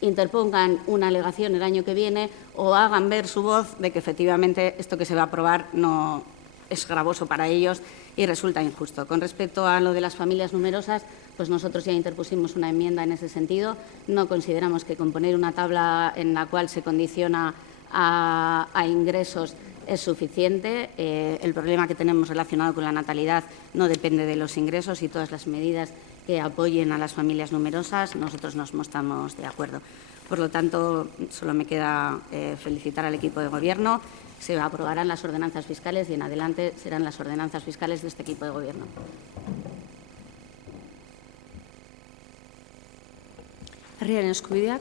interpongan una alegación el año que viene o hagan ver su voz de que efectivamente esto que se va a aprobar no es gravoso para ellos y resulta injusto. Con respecto a lo de las familias numerosas, pues nosotros ya interpusimos una enmienda en ese sentido. No consideramos que con poner una tabla en la cual se condiciona a ingresos es suficiente. El problema que tenemos relacionado con la natalidad no depende de los ingresos y todas las medidas que apoyen a las familias numerosas, nosotros nos mostramos de acuerdo. Por lo tanto, solo me queda felicitar al equipo de Gobierno. Se aprobarán las ordenanzas fiscales y en adelante serán las ordenanzas fiscales de este equipo de Gobierno. Herriaren eskubideak.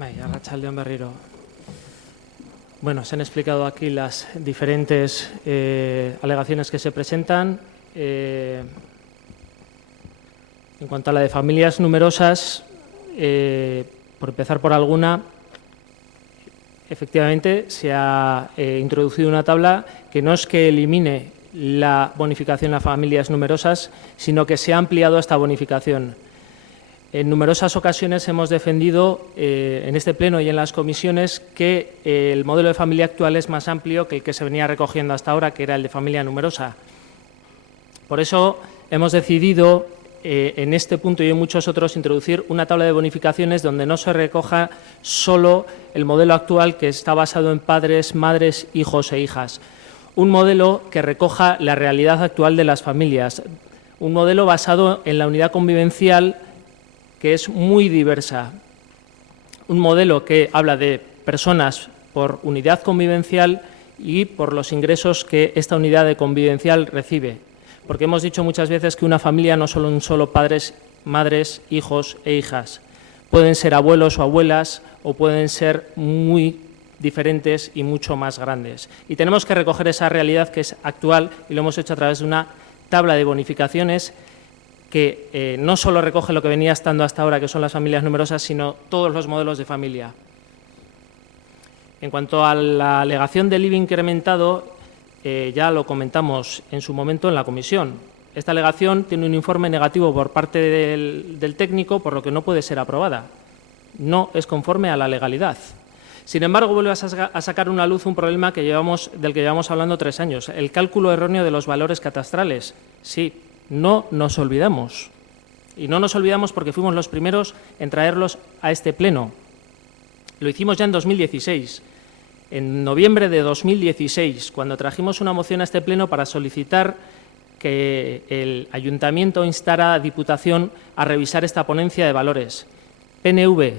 Arratsaldeon berriro. Bueno, se han explicado aquí las diferentes alegaciones que se presentan. En cuanto a la de familias numerosas, por empezar por alguna, efectivamente se ha introducido una tabla que no es que elimine la bonificación a familias numerosas, sino que se ha ampliado esta bonificación. En numerosas ocasiones hemos defendido en este pleno y en las comisiones que el modelo de familia actual es más amplio que el que se venía recogiendo hasta ahora, que era el de familia numerosa. Por eso hemos decidido en este punto y en muchos otros introducir una tabla de bonificaciones donde no se recoja solo el modelo actual que está basado en padres, madres, hijos e hijas. Un modelo que recoja la realidad actual de las familias. Un modelo basado en la unidad convivencial que es muy diversa. Un modelo que habla de personas por unidad convivencial y por los ingresos que esta unidad de convivencial recibe. Porque hemos dicho muchas veces que una familia no son solo padres, madres, hijos e hijas. Pueden ser abuelos o abuelas o pueden ser muy diferentes y mucho más grandes. Y tenemos que recoger esa realidad que es actual y lo hemos hecho a través de una tabla de bonificaciones que no solo recoge lo que venía estando hasta ahora, que son las familias numerosas, sino todos los modelos de familia. En cuanto a la alegación del IBI incrementado, ya lo comentamos en su momento en la comisión. Esta alegación tiene un informe negativo por parte del técnico, por lo que no puede ser aprobada. No es conforme a la legalidad. Sin embargo, vuelve a sacar una luz un problema del que llevamos hablando 3 años, el cálculo erróneo de los valores catastrales. Sí, no nos olvidamos. Y no nos olvidamos porque fuimos los primeros en traerlos a este pleno. Lo hicimos ya en 2016. En noviembre de 2016, cuando trajimos una moción a este pleno para solicitar que el Ayuntamiento instara a Diputación a revisar esta ponencia de valores. PNV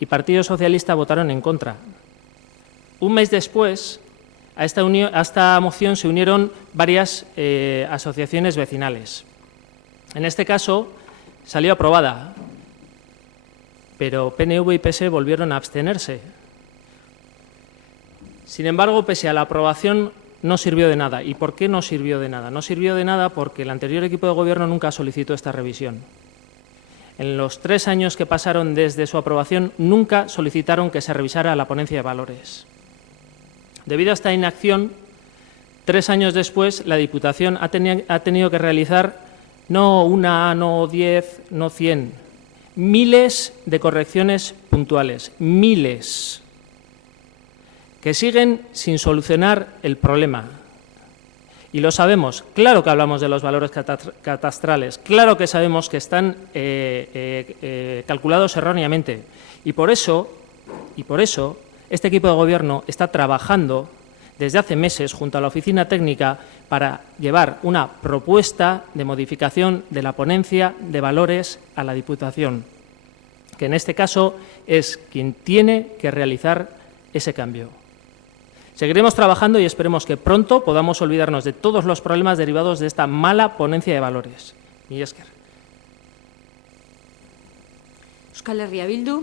y Partido Socialista votaron en contra. Un mes después, a esta moción se unieron varias asociaciones vecinales. En este caso, salió aprobada, pero PNV y PS volvieron a abstenerse. Sin embargo, pese a la aprobación, no sirvió de nada. ¿Y por qué no sirvió de nada? No sirvió de nada porque el anterior equipo de gobierno nunca solicitó esta revisión. En los 3 años que pasaron desde su aprobación, nunca solicitaron que se revisara la ponencia de valores. Debido a esta inacción, 3 años después, la Diputación ha tenido que realizar no una, no 10, no 100, miles de correcciones puntuales, miles, que siguen sin solucionar el problema. Y lo sabemos, claro que hablamos de los valores catastrales, claro que sabemos que están calculados erróneamente. Y por eso, este equipo de gobierno está trabajando desde hace meses junto a la oficina técnica para llevar una propuesta de modificación de la ponencia de valores a la Diputación, que en este caso es quien tiene que realizar ese cambio. Seguiremos trabajando y esperemos que pronto podamos olvidarnos de todos los problemas derivados de esta mala ponencia de valores. Mila esker. Euskal Herria Bildu.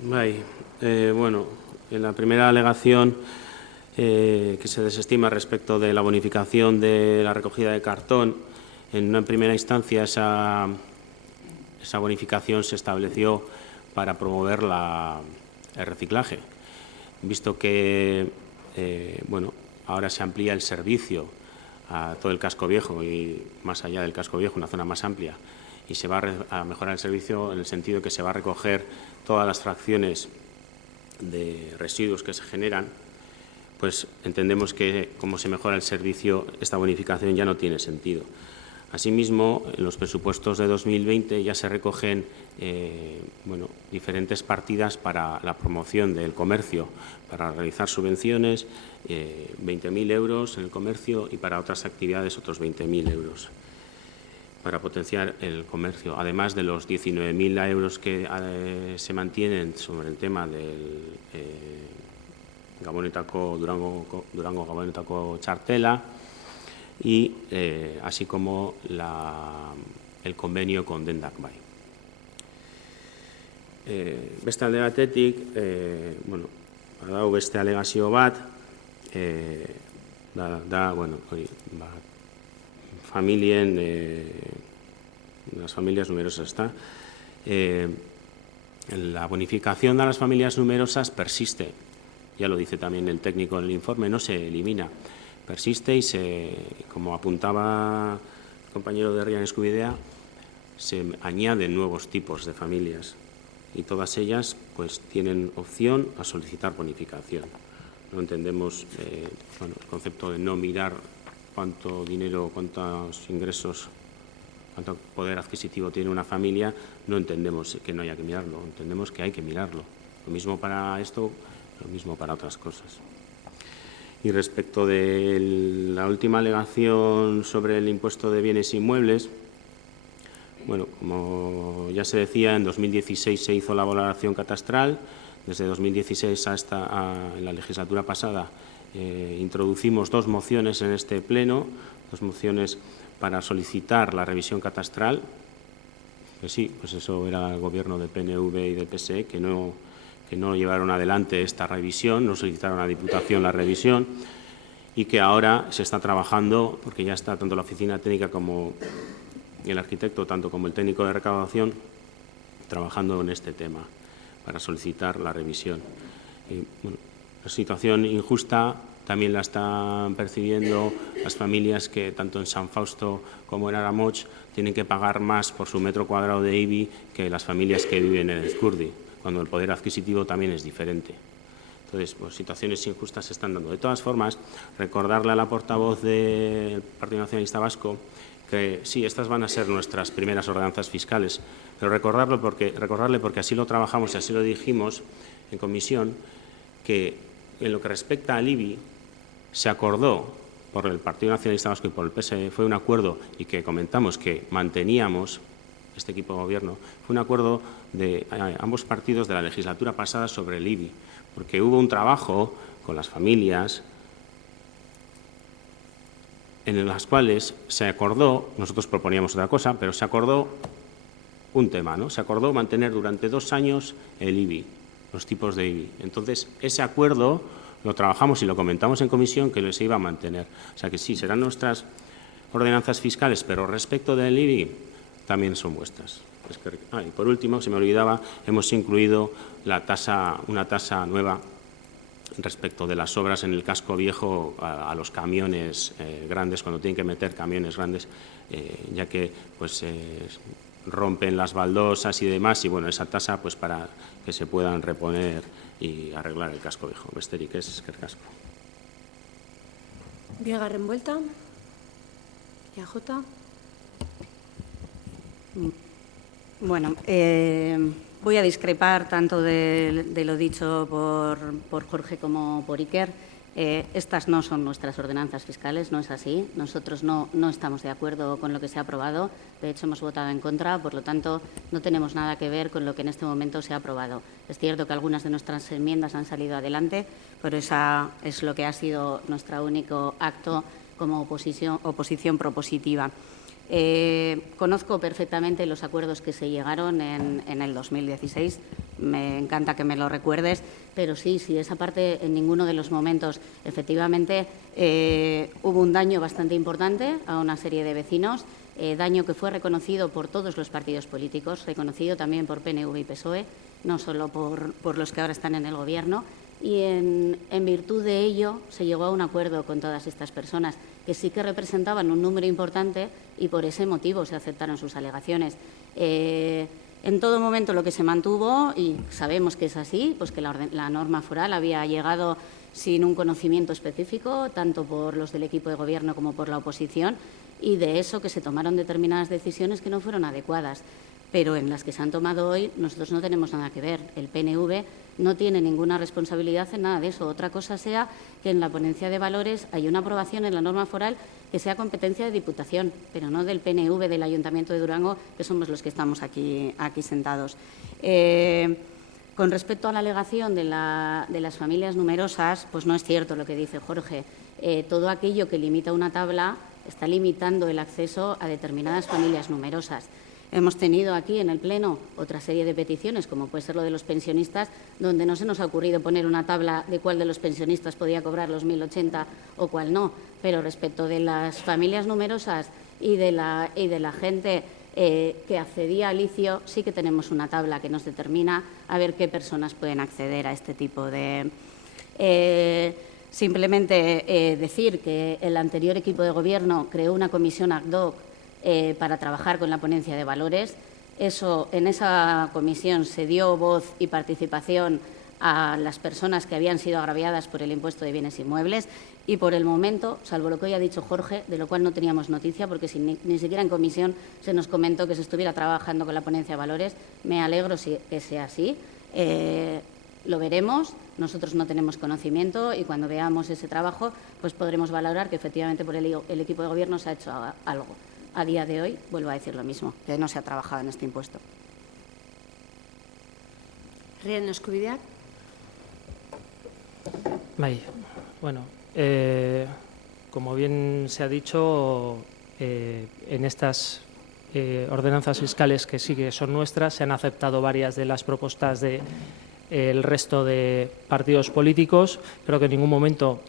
Bueno, en la primera alegación que se desestima respecto de la bonificación de la recogida de cartón, en una primera instancia esa bonificación se estableció para promover el reciclaje. Visto que ahora se amplía el servicio a todo el casco viejo y más allá del casco viejo, una zona más amplia, y se va a mejorar el servicio en el sentido que se va a recoger todas las fracciones de residuos que se generan, pues entendemos que como se mejora el servicio, esta bonificación ya no tiene sentido. Asimismo, en los presupuestos de 2020 ya se recogen diferentes partidas para la promoción del comercio, para realizar subvenciones, 20.000 euros en el comercio y para otras actividades otros 20.000 euros para potenciar el comercio, además de los 19.000 euros que se mantienen sobre el tema del Durango Gabonetako txartela, y así como el convenio con Dendak Bai. Beste alde batetik, badau beste alegazio bat, las familias numerosas. La bonificación de las familias numerosas persiste, ya lo dice también el técnico en el informe, no se elimina. Persiste y como apuntaba el compañero de Rian Escubidea, se añaden nuevos tipos de familias y todas ellas pues tienen opción a solicitar bonificación. No entendemos el concepto de no mirar cuánto dinero, cuántos ingresos, cuánto poder adquisitivo tiene una familia, no entendemos que no haya que mirarlo, entendemos que hay que mirarlo. Lo mismo para esto, lo mismo para otras cosas. Y respecto de la última alegación sobre el impuesto de bienes inmuebles, como ya se decía, en 2016 se hizo la valoración catastral. Desde 2016 en la legislatura pasada introducimos 2 mociones en este pleno, 2 mociones para solicitar la revisión catastral. Pues sí, pues eso era el gobierno del PNV y del PSE que no llevaron adelante esta revisión, no solicitaron a la Diputación la revisión y que ahora se está trabajando, porque ya está tanto la oficina técnica como el arquitecto, tanto como el técnico de recaudación, trabajando en este tema para solicitar la revisión. Y, la situación injusta también la están percibiendo las familias que tanto en San Fausto como en Aramoch tienen que pagar más por su metro cuadrado de IBI que las familias que viven en Ezkurdi, cuando el poder adquisitivo también es diferente. Entonces, situaciones injustas se están dando. De todas formas, recordarle a la portavoz del Partido Nacionalista Vasco que sí, estas van a ser nuestras primeras ordenanzas fiscales, pero recordarle porque así lo trabajamos y así lo dijimos en comisión, que en lo que respecta al IBI se acordó por el Partido Nacionalista Vasco y por el PSE, fue un acuerdo y que comentamos que manteníamos este equipo de gobierno, fue un acuerdo de ambos partidos de la legislatura pasada sobre el IBI, porque hubo un trabajo con las familias en las cuales se acordó, nosotros proponíamos otra cosa, pero se acordó un tema, ¿no? Se acordó mantener durante 2 años el IBI, los tipos de IBI. Entonces, ese acuerdo lo trabajamos y lo comentamos en comisión que se iba a mantener. O sea que sí, serán nuestras ordenanzas fiscales, pero respecto del IBI también son vuestras. Y por último, se me olvidaba, hemos incluido una tasa nueva respecto de las obras en el casco viejo a los camiones grandes, cuando tienen que meter camiones grandes, ya que pues rompen las baldosas y demás, y bueno, esa tasa pues para que se puedan reponer y arreglar el casco viejo. Besterik ez, eskerrik asko. Bigarren vuelta. EAJ. Bueno, voy a discrepar tanto de lo dicho por Jorge como por Iker. Estas no son nuestras ordenanzas fiscales, no es así. Nosotros no estamos de acuerdo con lo que se ha aprobado. De hecho, hemos votado en contra, por lo tanto, no tenemos nada que ver con lo que en este momento se ha aprobado. Es cierto que algunas de nuestras enmiendas han salido adelante, pero esa es lo que ha sido nuestro único acto como oposición propositiva. Conozco perfectamente los acuerdos que se llegaron en el 2016. Me encanta que me lo recuerdes, pero sí, esa parte en ninguno de los momentos. Efectivamente, hubo un daño bastante importante a una serie de vecinos, daño que fue reconocido por todos los partidos políticos, reconocido también por PNV y PSOE, no solo por los que ahora están en el Gobierno. Y en virtud de ello se llegó a un acuerdo con todas estas personas que sí que representaban un número importante y por ese motivo se aceptaron sus alegaciones. En todo momento lo que se mantuvo, y sabemos que es así, pues que la norma foral había llegado sin un conocimiento específico, tanto por los del equipo de Gobierno como por la oposición, y de eso que se tomaron determinadas decisiones que no fueron adecuadas. Pero en las que se han tomado hoy nosotros no tenemos nada que ver. El PNV no tiene ninguna responsabilidad en nada de eso. Otra cosa sea que en la ponencia de valores hay una aprobación en la norma foral que sea competencia de Diputación, pero no del PNV, del Ayuntamiento de Durango, que somos los que estamos aquí sentados. Con respecto a la alegación de las familias numerosas, pues no es cierto lo que dice Jorge. Todo aquello que limita una tabla está limitando el acceso a determinadas familias numerosas. Hemos tenido aquí en el Pleno otra serie de peticiones, como puede ser lo de los pensionistas, donde no se nos ha ocurrido poner una tabla de cuál de los pensionistas podía cobrar los 1.080 o cuál no. Pero respecto de las familias numerosas y de la gente que accedía al ICIO, sí que tenemos una tabla que nos determina a ver qué personas pueden acceder a este tipo de... Simplemente decir que el anterior equipo de Gobierno creó una comisión ad hoc para trabajar con la ponencia de valores. En esa comisión se dio voz y participación a las personas que habían sido agraviadas por el impuesto de bienes inmuebles y por el momento, salvo lo que hoy ha dicho Jorge, de lo cual no teníamos noticia porque ni siquiera en comisión se nos comentó que se estuviera trabajando con la ponencia de valores. Me alegro que sea así. Lo veremos, nosotros no tenemos conocimiento y cuando veamos ese trabajo pues podremos valorar que efectivamente por el equipo de Gobierno se ha hecho algo. A día de hoy, vuelvo a decir lo mismo, que no se ha trabajado en este impuesto. Herriaren eskubideak. Bueno, como bien se ha dicho, en estas ordenanzas fiscales que sí que son nuestras, se han aceptado varias de las propuestas del resto de partidos políticos. Creo que en ningún momento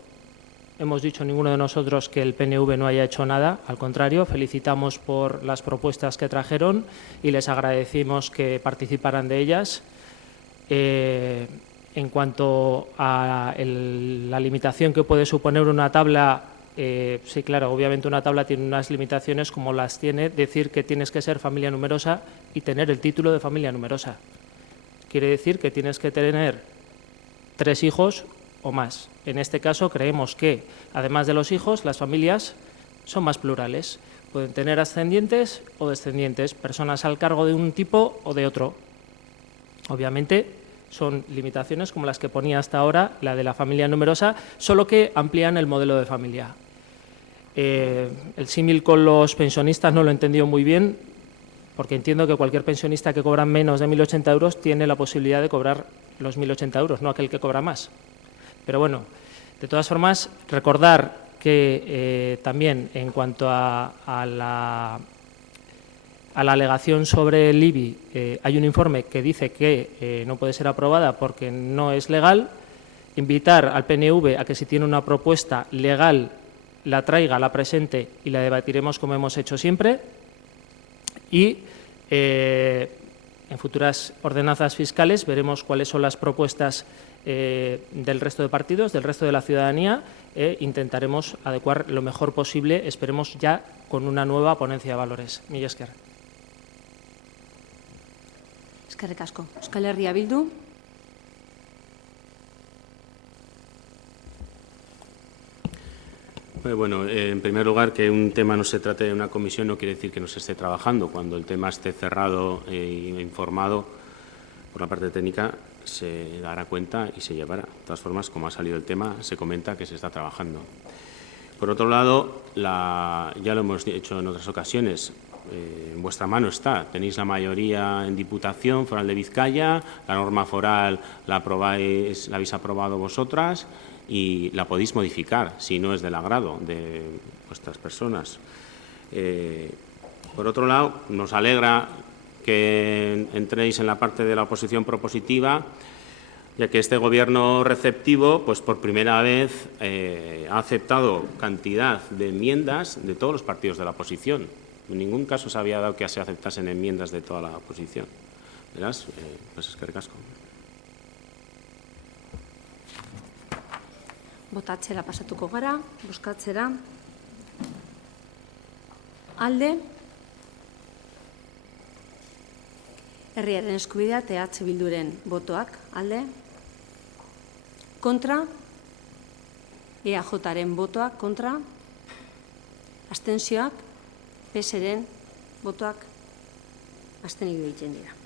hemos dicho ninguno de nosotros que el PNV no haya hecho nada, al contrario, felicitamos por las propuestas que trajeron y les agradecimos que participaran de ellas. En cuanto a la limitación que puede suponer una tabla, sí, claro, obviamente una tabla tiene unas limitaciones como las tiene decir que tienes que ser familia numerosa y tener el título de familia numerosa. Quiere decir que tienes que tener 3 hijos o más. En este caso creemos que, además de los hijos, las familias son más plurales. Pueden tener ascendientes o descendientes, personas al cargo de un tipo o de otro. Obviamente son limitaciones como las que ponía hasta ahora la de la familia numerosa, solo que amplían el modelo de familia. El símil con los pensionistas no lo he entendido muy bien, porque entiendo que cualquier pensionista que cobra menos de 1.080 euros tiene la posibilidad de cobrar los 1.080 euros, no aquel que cobra más. Pero bueno, de todas formas, recordar que también en cuanto a la alegación sobre el IBI, hay un informe que dice que no puede ser aprobada porque no es legal invitar al PNV a que si tiene una propuesta legal la traiga, la presente y la debatiremos como hemos hecho siempre. Y en futuras ordenanzas fiscales veremos cuáles son las propuestas del resto de partidos, del resto de la ciudadanía, e intentaremos adecuar lo mejor posible, esperemos ya con una nueva ponencia de valores. Mila esker. Eskerrik asko. Euskal Herria Bildu. Bueno, en primer lugar, que un tema no se trate de una comisión no quiere decir que no se esté trabajando. Cuando el tema esté cerrado e informado por la parte técnica, se dará cuenta y se llevará. De todas formas, como ha salido el tema, se comenta que se está trabajando. Por otro lado, ya lo hemos hecho en otras ocasiones, en vuestra mano está. Tenéis la mayoría en Diputación Foral de Vizcaya, la norma foral la habéis aprobado vosotras y la podéis modificar si no es del agrado de vuestras personas. Por otro lado, nos alegra que entréis en la parte de la oposición propositiva, ya que este Gobierno receptivo, pues por primera vez ha aceptado cantidad de enmiendas de todos los partidos de la oposición. En ningún caso se había dado que se aceptasen enmiendas de toda la oposición. Verás, pues eskerrik asko. Botatzera pasatuko gara, bozkatzera. Alde. Herriaren eskubidea eta EH Bilduren botoak. Alde. Kontra. EAJaren botoak. Kontra. Abstentzioak. PSren botoak. Abstenik egiten dira.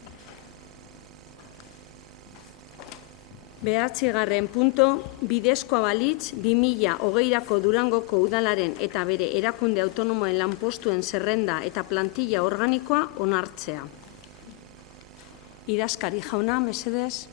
Behatzigarren punto, bidezkoa balitz 2020ko Durangoko udalaren eta bere erakunde autonomoen lanpostuen zerrenda eta plantilla organikoa onartzea. Idazkari jauna, mesedez.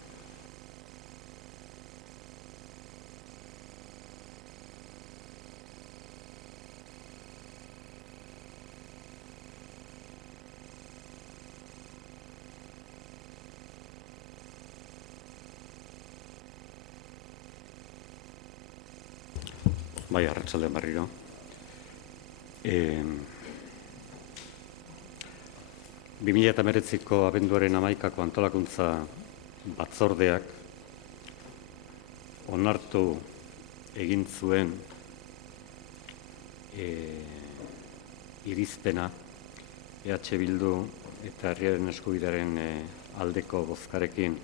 Bai, arratsaldeon berriro. Bi 2019ko abenduaren 11ko antolakuntza batzordeak onartu egin zuen irizpena EH Bildu eta herriaren eskubidearen aldeko bozkarekin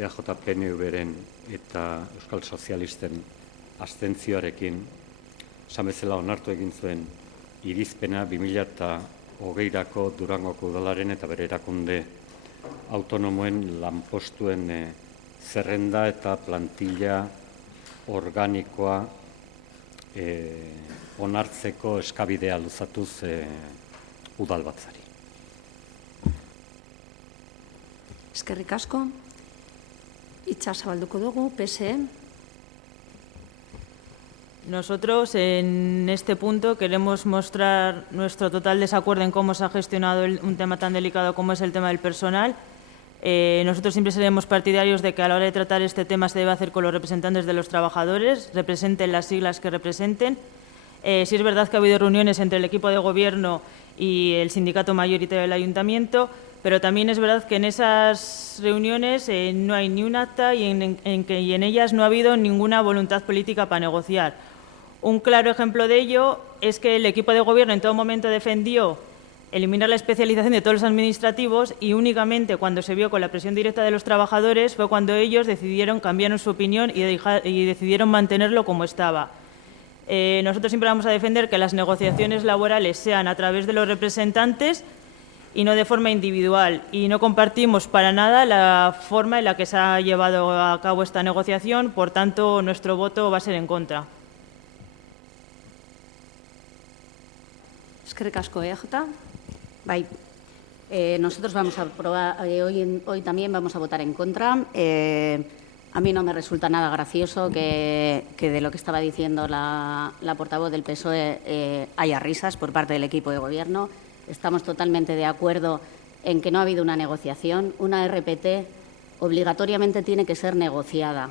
EAJ PNV-ren eta Euskal Sozialisten abstentzioarekin, esan bezala onartu egin zuen irizpena 2020ko Durangoko udalaren eta bere erakunde autonomoen lanpostuen zerrenda eta plantilla organikoa onartzeko eskabidea luzatuz udalbatzari. Eskerrik asko. Hitza zabalduko dugu, PSE. Nosotros, en este punto, queremos mostrar nuestro total desacuerdo en cómo se ha gestionado un tema tan delicado como es el tema del personal. Nosotros siempre seremos partidarios de que a la hora de tratar este tema se debe hacer con los representantes de los trabajadores, representen las siglas que representen. Sí es verdad que ha habido reuniones entre el equipo de gobierno y el sindicato mayoritario del ayuntamiento, pero también es verdad que en esas reuniones no hay ni un acta y en ellas no ha habido ninguna voluntad política para negociar. Un claro ejemplo de ello es que el equipo de gobierno en todo momento defendió eliminar la especialización de todos los administrativos y únicamente cuando se vio con la presión directa de los trabajadores fue cuando ellos cambiaron su opinión y decidieron mantenerlo como estaba. Nosotros siempre vamos a defender que las negociaciones laborales sean a través de los representantes y no de forma individual. Y no compartimos para nada la forma en la que se ha llevado a cabo esta negociación, por tanto, nuestro voto va a ser en contra. Eskerrik asko, EAJ. Bai, nosotros vamos a aprobar, hoy también vamos a votar en contra. A mí no me resulta nada gracioso que de lo que estaba diciendo la portavoz del PSOE haya risas por parte del equipo de gobierno. Estamos totalmente de acuerdo en que no ha habido una negociación. Una RPT obligatoriamente tiene que ser negociada.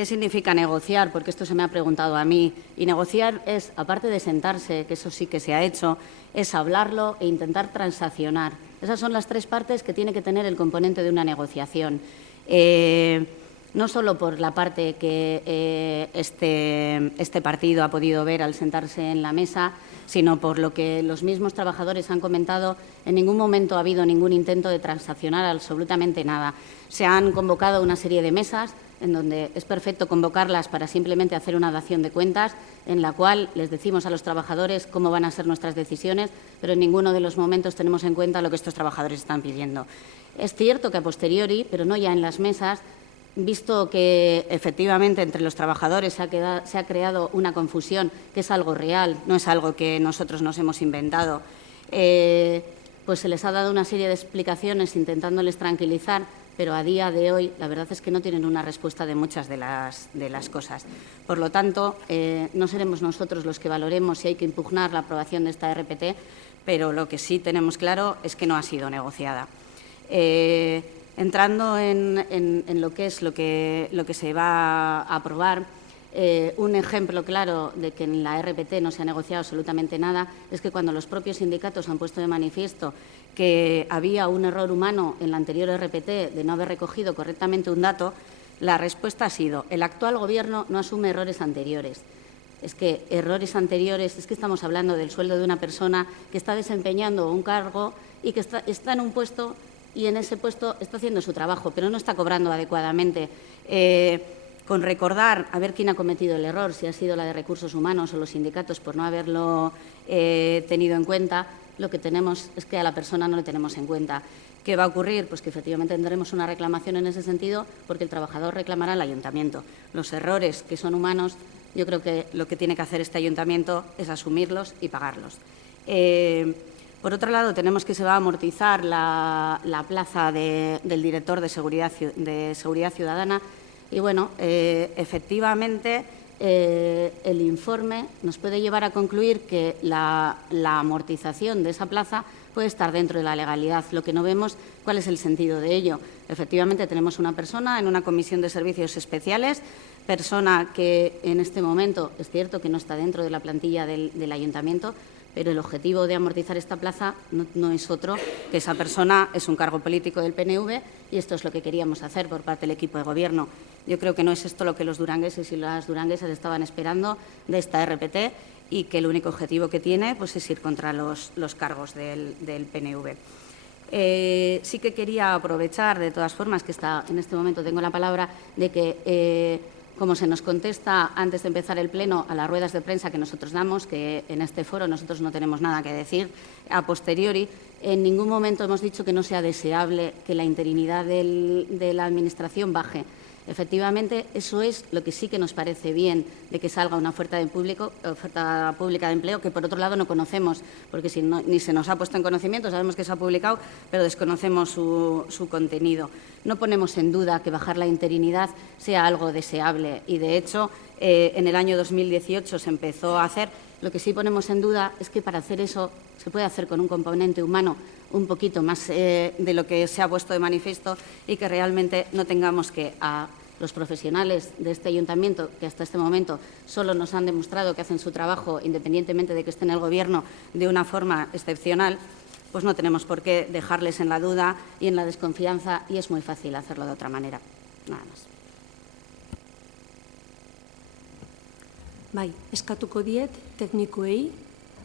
¿Qué significa negociar? Porque esto se me ha preguntado a mí. Y negociar es, aparte de sentarse, que eso sí que se ha hecho, es hablarlo e intentar transaccionar. Esas son las tres partes que tiene que tener el componente de una negociación. No solo por la parte que este partido ha podido ver al sentarse en la mesa, sino por lo que los mismos trabajadores han comentado. En ningún momento ha habido ningún intento de transaccionar absolutamente nada. Se han convocado una serie de mesas en donde es perfecto convocarlas para simplemente hacer una dación de cuentas, en la cual les decimos a los trabajadores cómo van a ser nuestras decisiones, pero en ninguno de los momentos tenemos en cuenta lo que estos trabajadores están pidiendo. Es cierto que a posteriori, pero no ya en las mesas, visto que efectivamente entre los trabajadores se ha creado una confusión, que es algo real, no es algo que nosotros nos hemos inventado, pues se les ha dado una serie de explicaciones intentándoles tranquilizar, pero a día de hoy la verdad es que no tienen una respuesta de muchas de las cosas. Por lo tanto, no seremos nosotros los que valoremos si hay que impugnar la aprobación de esta RPT, pero lo que sí tenemos claro es que no ha sido negociada. Entrando en lo que es lo que se va a aprobar, un ejemplo claro de que en la RPT no se ha negociado absolutamente nada es que cuando los propios sindicatos han puesto de manifiesto que había un error humano en la anterior RPT de no haber recogido correctamente un dato, la respuesta ha sido: el actual Gobierno no asume errores anteriores. Es que errores anteriores, es que estamos hablando del sueldo de una persona que está desempeñando un cargo y que está en un puesto y en ese puesto está haciendo su trabajo, pero no está cobrando adecuadamente. Con recordar a ver quién ha cometido el error, si ha sido la de Recursos Humanos o los sindicatos por no haberlo tenido en cuenta, lo que tenemos es que a la persona no le tenemos en cuenta. ¿Qué va a ocurrir? Pues que efectivamente tendremos una reclamación en ese sentido, porque el trabajador reclamará al ayuntamiento. Los errores que son humanos, yo creo que lo que tiene que hacer este ayuntamiento es asumirlos y pagarlos. Por otro lado, tenemos que se va a amortizar la plaza del director de Seguridad Ciudadana. Y, bueno, efectivamente, el informe nos puede llevar a concluir que la amortización de esa plaza puede estar dentro de la legalidad. Lo que no vemos, ¿cuál es el sentido de ello? Efectivamente, tenemos una persona en una comisión de servicios especiales, persona que en este momento es cierto que no está dentro de la plantilla del ayuntamiento, pero el objetivo de amortizar esta plaza no es otro que esa persona es un cargo político del PNV y esto es lo que queríamos hacer por parte del equipo de Gobierno. Yo creo que no es esto lo que los durangueses y las duranguesas estaban esperando de esta RPT y que el único objetivo que tiene pues, es ir contra los cargos del PNV. Sí que quería aprovechar, de todas formas, que en este momento tengo la palabra, de que como se nos contesta antes de empezar el pleno a las ruedas de prensa que nosotros damos, que en este foro nosotros no tenemos nada que decir, a posteriori, en ningún momento hemos dicho que no sea deseable que la interinidad de la Administración baje. Efectivamente, eso es lo que sí que nos parece bien, de que salga una oferta pública de empleo, que por otro lado no conocemos, porque ni se nos ha puesto en conocimiento, sabemos que se ha publicado, pero desconocemos su contenido. No ponemos en duda que bajar la interinidad sea algo deseable y, de hecho, en el año 2018 se empezó a hacer. Lo que sí ponemos en duda es que para hacer eso se puede hacer con un componente humano un poquito más de lo que se ha puesto de manifiesto y que realmente no tengamos que a los profesionales de este ayuntamiento, que hasta este momento solo nos han demostrado que hacen su trabajo, independientemente de que estén en el Gobierno, de una forma excepcional, pues no tenemos por qué dejarles en la duda y en la desconfianza, y es muy fácil hacerlo de otra manera. Nada más. Bai, eskatuko diet teknikoei,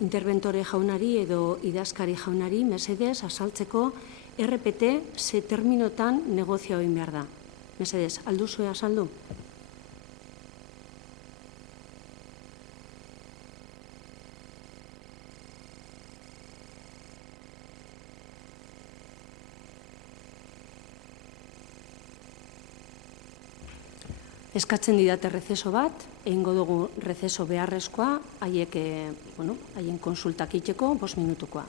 interventore jaunari edo idazkari jaunari mesedez azaltzeko RPT ze terminotan negozio egin behar da. Mesedez, alduzue azaldu? Eskatzen didate rezeso bat, egingo dugu rezeso beharrezkoa, haien konsultak egiteko 5 minutukoa.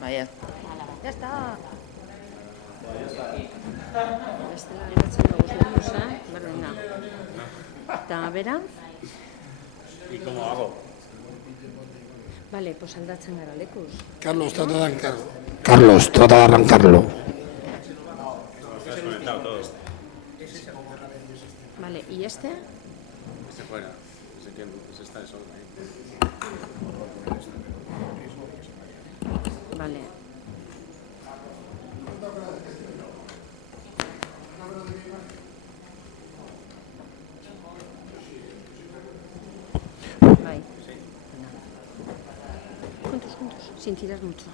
Vaya. Ya está. Bestela geratzen dugu lekuz, Venga. Eta bera? ¿Y cómo hago? Vale, pues aldatzen gara lekuz. Carlos, trata de arrancarlo. Carlos, trata de arrancarlo. Está desconectado todo. Vale, ¿y este? Este fuera. Ese está de sol ahí. Vale. Bai. Juntos, sin tirar mucho.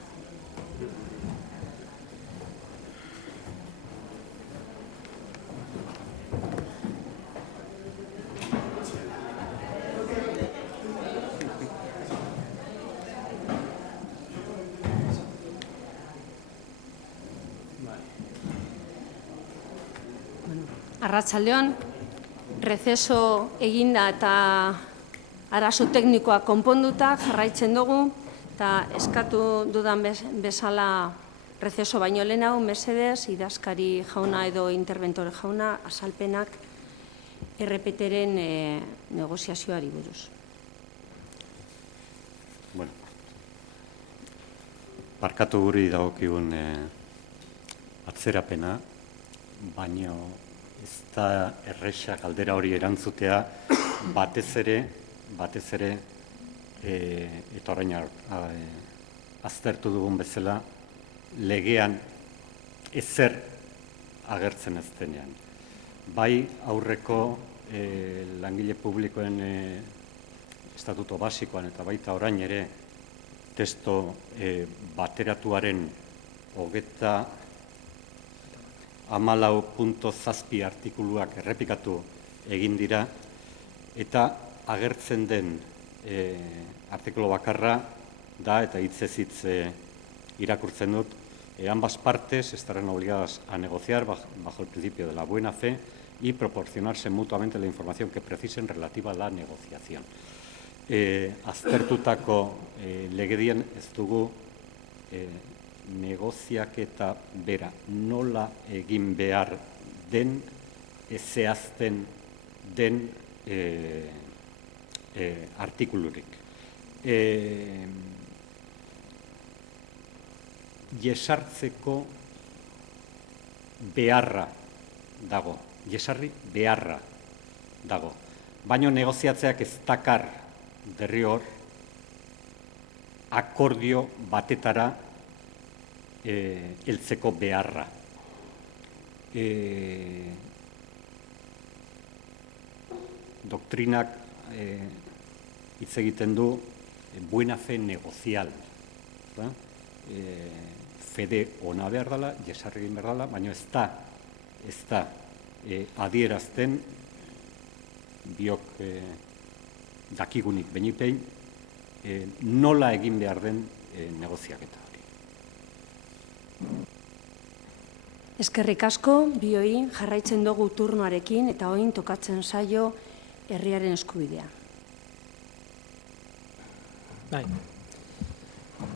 Arratsaldeon, receso eginda eta arazo teknikoak konponduta jarraitzen dugu, eta eskatu dudan bezala receso baino lehenago, mesedez, idazkari jauna edo interventore jauna, azalpenak RPT-ren negoziazioari buruz. Bueno, barkatu guri dagokigun atzerapena, baino ez da erresa galdera hori erantzutea batez ere eta orain aztertu dugun bezala legean ezer agertzen ez denean. Bai aurreko langile publikoen estatuto basikoan eta baita orain ere testo bateratuaren 14.7 artikuluak errepikatu egin dira eta agertzen den artikulu bakarra da eta hitzez hitz irakurtzen dut. Ambas partes estarán obligadas a negociar bajo el principio de la buena fe y proporcionarse mutuamente la información que precisen relativa a la negociación. Aztertutako legedian ez dugu negoziaketa bera nola egin behar den zehazten den artikulurik. Jesartzeko beharra dago, jesarri beharra dago. Baina negoziatzeak ez dakar derrigor akordio batetara heltzeko beharra. Doktrinak hitz egiten du buena fe negocial. Fede ona behar dela, jesarri egin behar dela, baina ez da adierazten biok dakigunik benipein nola egin behar den negoziaketa hori. Eskerrik asko, bioi jarraitzen dugu turnoarekin eta orain tokatzen zaio herriaren eskubidea. Bai.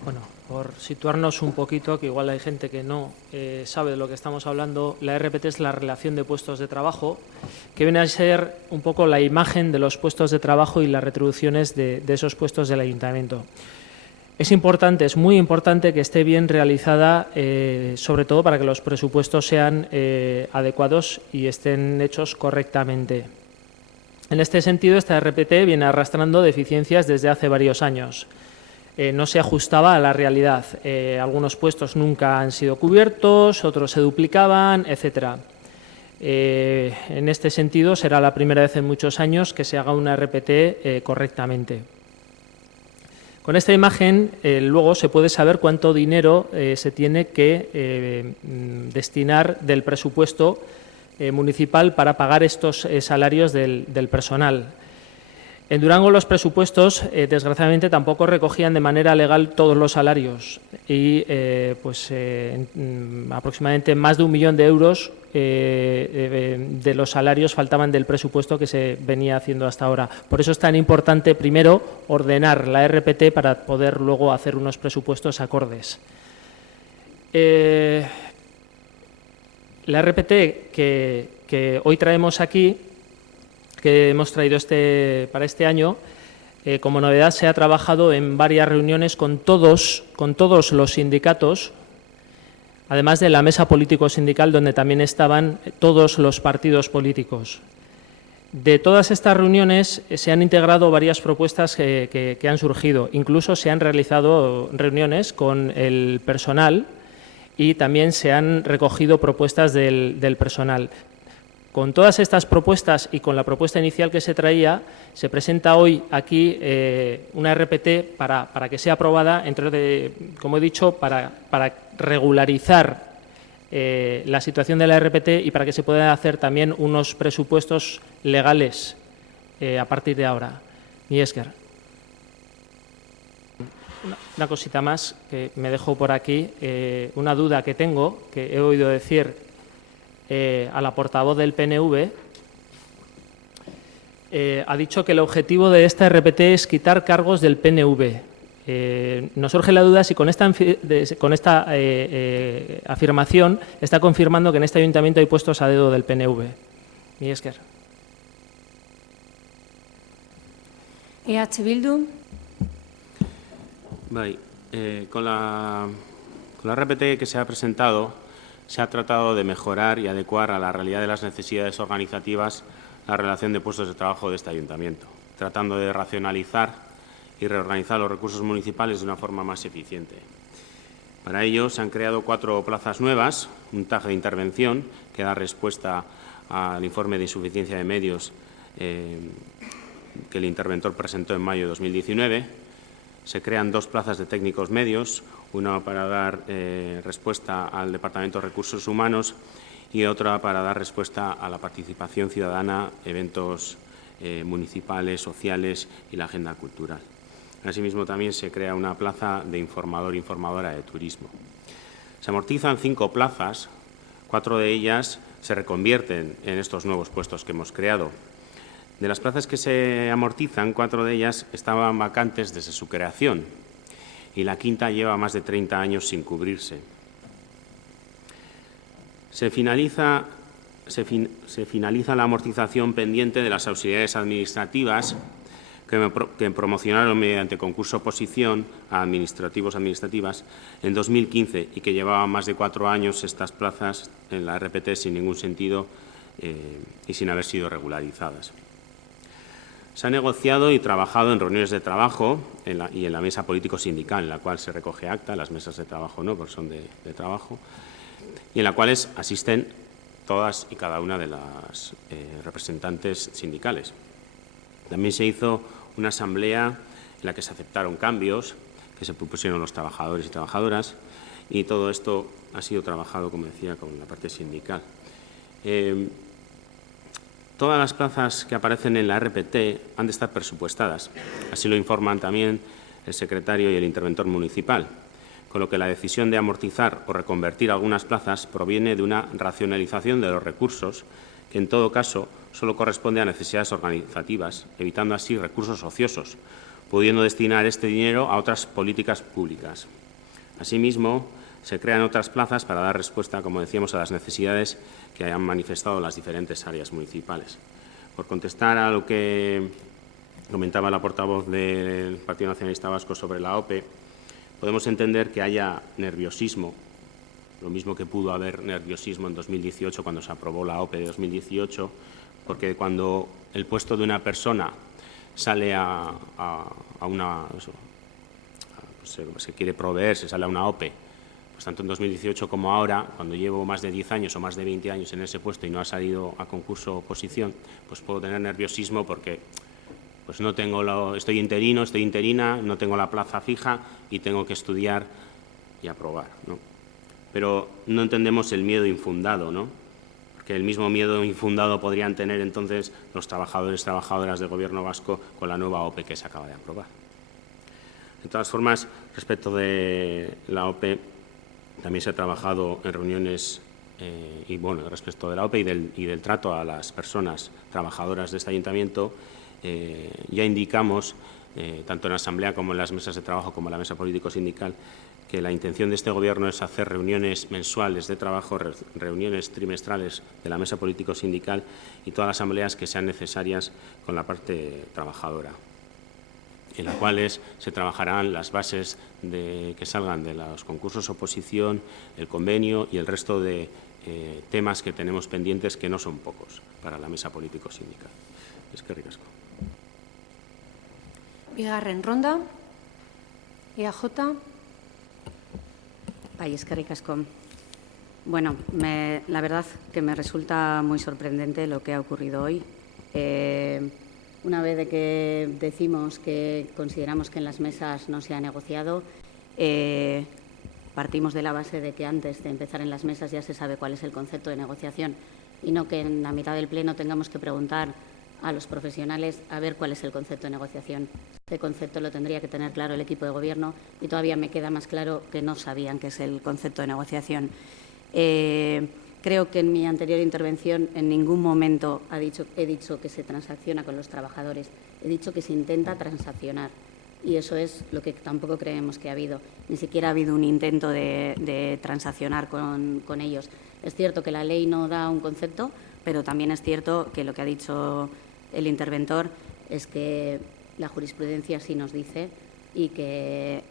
Bueno, por situarnos un poquito, que igual hay gente que no sabe de lo que estamos hablando, la RPT es la relación de puestos de trabajo, que viene a ser un poco la imagen de los puestos de trabajo y las retribuciones de esos puestos del ayuntamiento. Es importante, es muy importante que esté bien realizada, sobre todo para que los presupuestos sean adecuados y estén hechos correctamente. En este sentido, esta RPT viene arrastrando deficiencias desde hace varios años. No se ajustaba a la realidad. Algunos puestos nunca han sido cubiertos, otros se duplicaban, etc. En este sentido, será la primera vez en muchos años que se haga una RPT correctamente. Con esta imagen, luego se puede saber cuánto dinero se tiene que destinar del presupuesto municipal para pagar estos salarios del personal. En Durango los presupuestos, desgraciadamente, tampoco recogían de manera legal todos los salarios y aproximadamente más de 1 millón de euros de los salarios faltaban del presupuesto que se venía haciendo hasta ahora. Por eso es tan importante, primero, ordenar la RPT para poder luego hacer unos presupuestos acordes. La RPT que hoy traemos aquí, que hemos traído para este año, como novedad se ha trabajado en varias reuniones con todos los sindicatos, además de la mesa político-sindical donde también estaban todos los partidos políticos. De todas estas reuniones se han integrado varias propuestas que han surgido. Incluso se han realizado reuniones con el personal y también se han recogido propuestas del personal. Con todas estas propuestas y con la propuesta inicial que se traía, se presenta hoy aquí una RPT para que sea aprobada, como he dicho, para regularizar la situación de la RPT y para que se puedan hacer también unos presupuestos legales a partir de ahora. Mi esker. Una cosita más que me dejo por aquí, una duda que tengo, que he oído decir a la portavoz del PNV, ha dicho que el objetivo de esta RPT es quitar cargos del PNV. Nos surge la duda si con esta afirmación está confirmando que en este ayuntamiento hay puestos a dedo del PNV. Mi esker. EH Bildu. Con la RPT que se ha presentado, se ha tratado de mejorar y adecuar a la realidad de las necesidades organizativas la relación de puestos de trabajo de este ayuntamiento, tratando de racionalizar y reorganizar los recursos municipales de una forma más eficiente. Para ello se han creado 4 plazas nuevas, un TAG de intervención que da respuesta al informe de insuficiencia de medios que el interventor presentó en mayo de 2019. Se crean 2 plazas de técnicos medios, una para dar respuesta al Departamento de Recursos Humanos y otra para dar respuesta a la participación ciudadana, eventos municipales, sociales y la agenda cultural. Asimismo, también se crea una plaza de informador-informadora de turismo. Se amortizan 5 plazas, 4 de ellas se reconvierten en estos nuevos puestos que hemos creado. De las plazas que se amortizan, 4 de ellas estaban vacantes desde su creación y la quinta lleva más de 30 años sin cubrirse. Se finaliza la amortización pendiente de las auxiliares administrativas que promocionaron mediante concurso-oposición a administrativas en 2015 y que llevaban más de 4 años estas plazas en la RPT sin ningún sentido y sin haber sido regularizadas. Se ha negociado y trabajado en reuniones de trabajo y en la mesa político-sindical, en la cual se recoge acta, las mesas de trabajo no, porque son de trabajo, y en la cuales asisten todas y cada una de las representantes sindicales. También se hizo una asamblea en la que se aceptaron cambios que se propusieron los trabajadores y trabajadoras y todo esto ha sido trabajado, como decía, con la parte sindical. Todas las plazas que aparecen en la RPT han de estar presupuestadas, así lo informan también el secretario y el interventor municipal, con lo que la decisión de amortizar o reconvertir algunas plazas proviene de una racionalización de los recursos que, en todo caso, solo corresponde a necesidades organizativas, evitando así recursos ociosos, pudiendo destinar este dinero a otras políticas públicas. Asimismo, se crean otras plazas para dar respuesta, como decíamos, a las necesidades que hayan manifestado las diferentes áreas municipales. Por contestar a lo que comentaba la portavoz del Partido Nacionalista Vasco sobre la OPE, podemos entender que haya nerviosismo, lo mismo que pudo haber nerviosismo en 2018 cuando se aprobó la OPE de 2018, porque cuando el puesto de una persona sale se quiere proveer, se sale a una OPE, pues tanto en 2018 como ahora, cuando llevo más de 10 años o más de 20 años en ese puesto y no ha salido a concurso o oposición, pues puedo tener nerviosismo porque pues no tengo estoy interina, no tengo la plaza fija y tengo que estudiar y aprobar, ¿no? Pero no entendemos el miedo infundado, ¿no? porque el mismo miedo infundado podrían tener entonces los trabajadores y trabajadoras del Gobierno vasco con la nueva OPE que se acaba de aprobar. De todas formas, respecto de la OPE, también se ha trabajado en reuniones y, bueno, respecto de la OPE y del trato a las personas trabajadoras de este ayuntamiento, ya indicamos, tanto en la Asamblea como en las mesas de trabajo, como en la mesa político-sindical, que la intención de este Gobierno es hacer reuniones mensuales de trabajo, reuniones trimestrales de la mesa político-sindical y todas las asambleas que sean necesarias con la parte trabajadora, en las cuales se trabajarán las bases que salgan de los concursos oposición, el convenio y el resto de temas que tenemos pendientes, que no son pocos, para la mesa político-sindical. Eskerrik asko. Bigarren ronda, EAJ. Bai, eskerrik asko. Bueno, la verdad que me resulta muy sorprendente lo que ha ocurrido hoy. Una vez de que decimos que consideramos que en las mesas no se ha negociado, partimos de la base de que antes de empezar en las mesas ya se sabe cuál es el concepto de negociación y no que en la mitad del pleno tengamos que preguntar a los profesionales a ver cuál es el concepto de negociación. Este concepto lo tendría que tener claro el equipo de Gobierno y todavía me queda más claro que no sabían qué es el concepto de negociación. Creo que en mi anterior intervención en ningún momento he dicho que se transacciona con los trabajadores, he dicho que se intenta transaccionar y eso es lo que tampoco creemos que ha habido. Ni siquiera ha habido un intento de transaccionar con ellos. Es cierto que la ley no da un concepto, pero también es cierto que lo que ha dicho el interventor es que la jurisprudencia sí nos dice y que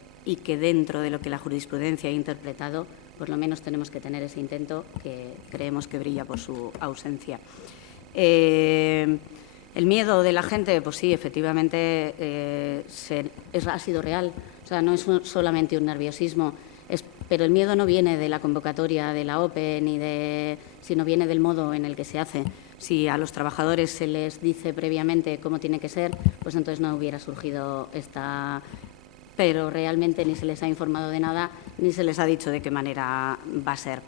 dentro de lo que la jurisprudencia ha interpretado, por lo menos tenemos que tener ese intento que creemos que brilla por su ausencia. El miedo de la gente, pues sí, efectivamente ha sido real. O sea, no es solamente un nerviosismo, pero el miedo no viene de la convocatoria de la OPE, sino viene del modo en el que se hace. Si a los trabajadores se les dice previamente cómo tiene que ser, pues entonces no hubiera surgido esta... Pero realmente ni se les ha informado de nada, ni se les ha dicho de qué manera va a ser.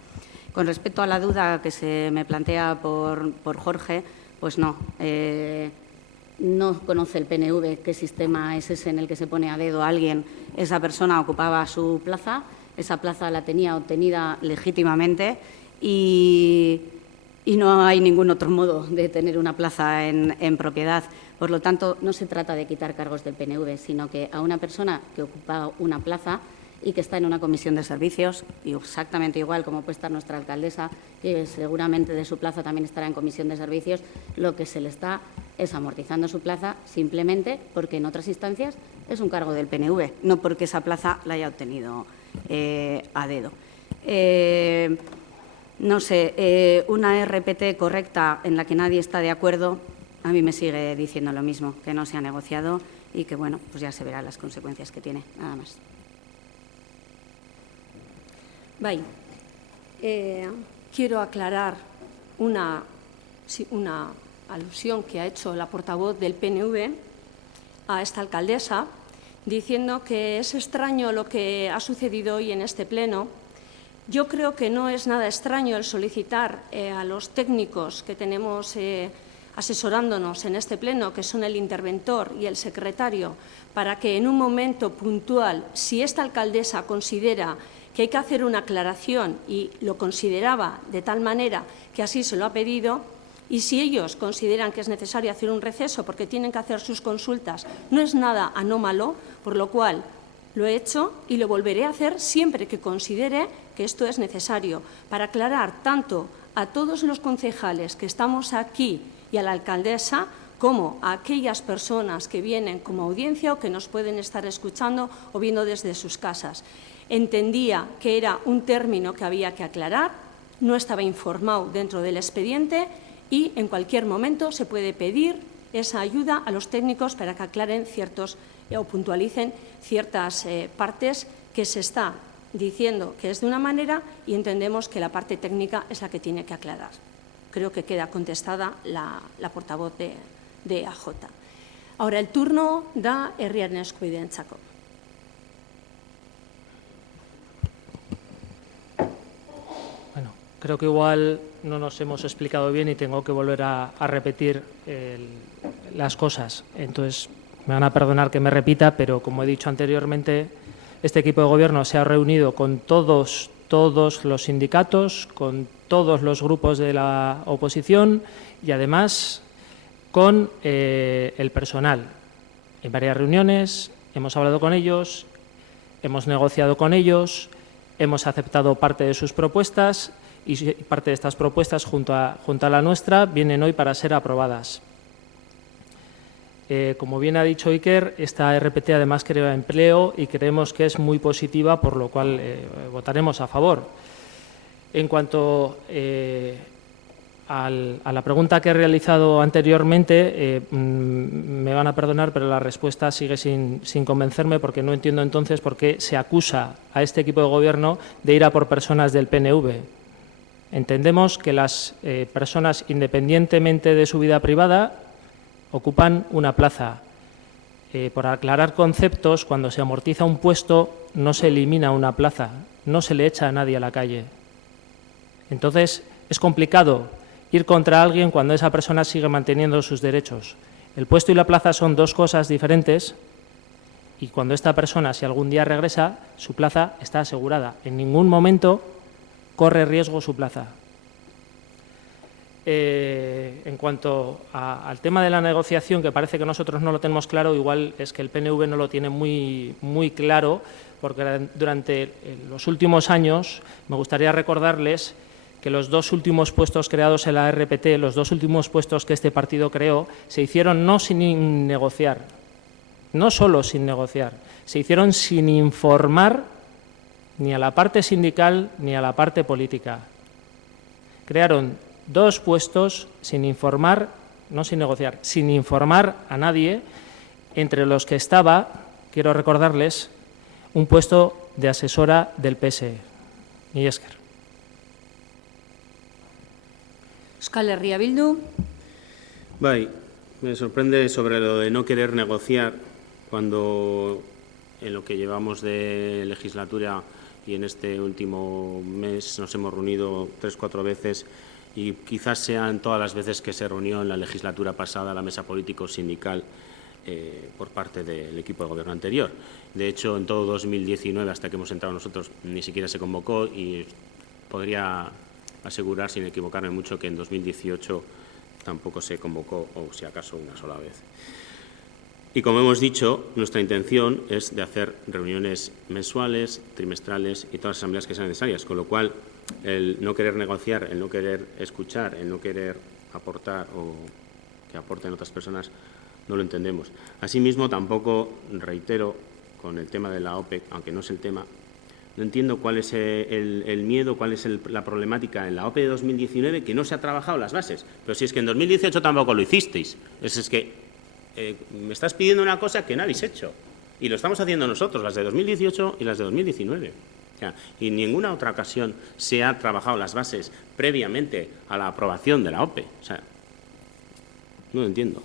Con respecto a la duda que se me plantea por Jorge, pues no. No conoce el PNV qué sistema es ese en el que se pone a dedo a alguien. Esa persona ocupaba su plaza, esa plaza la tenía obtenida legítimamente y no hay ningún otro modo de tener una plaza en propiedad. Por lo tanto, no se trata de quitar cargos del PNV, sino que a una persona que ocupa una plaza y que está en una comisión de servicios, y exactamente igual como puede estar nuestra alcaldesa, que seguramente de su plaza también estará en comisión de servicios, lo que se le está es amortizando su plaza simplemente porque en otras instancias es un cargo del PNV, no porque esa plaza la haya obtenido a dedo. No sé, una RPT correcta en la que nadie está de acuerdo, a mí me sigue diciendo lo mismo, que no se ha negociado y que, bueno, pues ya se verán las consecuencias que tiene, nada más. Bai, quiero aclarar una alusión que ha hecho la portavoz del PNV a esta alcaldesa, diciendo que es extraño lo que ha sucedido hoy en este pleno. Yo creo que no es nada extraño el solicitar a los técnicos que tenemos asesorándonos en este pleno, que son el interventor y el secretario, para que en un momento puntual, si esta alcaldesa considera que hay que hacer una aclaración y lo consideraba de tal manera que así se lo ha pedido, y si ellos consideran que es necesario hacer un receso porque tienen que hacer sus consultas, no es nada anómalo, por lo cual lo he hecho y lo volveré a hacer siempre que considere que esto es necesario, para aclarar tanto a todos los concejales que estamos aquí y a la alcaldesa, como a aquellas personas que vienen como audiencia o que nos pueden estar escuchando o viendo desde sus casas. Entendía que era un término que había que aclarar, no estaba informado dentro del expediente y en cualquier momento se puede pedir esa ayuda a los técnicos para que aclaren o puntualicen ciertas partes que se está diciendo que es de una manera y entendemos que la parte técnica es la que tiene que aclarar. Creo que queda contestada la portavoz de AJ. Ahora, el turno da herriaren eskubideentzako. creo que igual no nos hemos explicado bien y tengo que volver a repetir las cosas. Entonces, me van a perdonar que me repita, pero como he dicho anteriormente, este equipo de gobierno se ha reunido con todos los sindicatos, con todos los grupos de la oposición y además con el personal. En varias reuniones hemos hablado con ellos, hemos negociado con ellos, hemos aceptado parte de sus propuestas y parte de estas propuestas junto a la nuestra vienen hoy para ser aprobadas. Como bien ha dicho Iker, esta RPT además crea empleo y creemos que es muy positiva, por lo cual votaremos a favor. En cuanto a la pregunta que he realizado anteriormente, me van a perdonar, pero la respuesta sigue sin convencerme, porque no entiendo entonces por qué se acusa a este equipo de gobierno de ir a por personas del PNV. Entendemos que las personas, independientemente de su vida privada, ocupan una plaza. Por aclarar conceptos, cuando se amortiza un puesto, no se elimina una plaza, no se le echa a nadie a la calle. Entonces, es complicado ir contra alguien cuando esa persona sigue manteniendo sus derechos. El puesto y la plaza son dos cosas diferentes y cuando esta persona, si algún día regresa, su plaza está asegurada. En ningún momento corre riesgo su plaza. En cuanto al tema de la negociación, que parece que nosotros no lo tenemos claro, igual es que el PNV no lo tiene muy claro, porque durante los últimos años me gustaría recordarles que los dos últimos puestos creados en la RPT, los dos últimos puestos que este partido creó, se hicieron no sin negociar, no solo sin negociar, se hicieron sin informar ni a la parte sindical ni a la parte política. Crearon dos puestos sin informar, no sin negociar, sin informar a nadie, entre los que estaba, quiero recordarles, un puesto de asesora del PSE. Mila esker. Euskal Herria Bildu. Bai, me sorprende sobre lo de no querer negociar cuando en lo que llevamos de legislatura y en este último mes nos hemos reunido 3 o 4 veces y quizás sean todas las veces que se reunió en la legislatura pasada la mesa político-sindical por parte del equipo de gobierno anterior. De hecho, en todo 2019, hasta que hemos entrado nosotros, ni siquiera se convocó y podría asegurar, sin equivocarme mucho, que en 2018 tampoco se convocó, o si acaso una sola vez. Y como hemos dicho, nuestra intención es de hacer reuniones mensuales, trimestrales y todas las asambleas que sean necesarias, con lo cual el no querer negociar, el no querer escuchar, el no querer aportar o que aporten otras personas, no lo entendemos. Asimismo, tampoco, reitero, con el tema de la OPE, aunque no es el tema, no entiendo cuál es el miedo, cuál es la problemática en la OPE de 2019, que no se ha trabajado las bases. Pero si es que en 2018 tampoco lo hicisteis. Es que me estás pidiendo una cosa que no habéis hecho. Y lo estamos haciendo nosotros, las de 2018 y las de 2019. O sea, y en ninguna otra ocasión se ha trabajado las bases previamente a la aprobación de la OPE. O sea, no lo entiendo.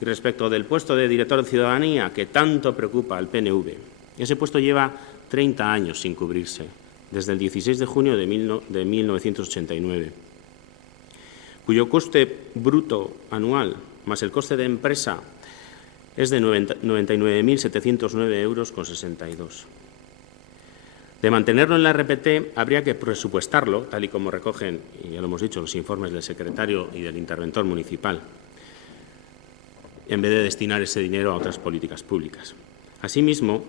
Y respecto del puesto de director de Ciudadanía, que tanto preocupa al PNV, ese puesto lleva 30 años sin cubrirse, desde el 16 de junio de 1989, cuyo coste bruto anual más el coste de empresa es de 99.709,62 euros. De mantenerlo en la RPT, habría que presupuestarlo, tal y como recogen, y ya lo hemos dicho, los informes del secretario y del interventor municipal, en vez de destinar ese dinero a otras políticas públicas. Asimismo,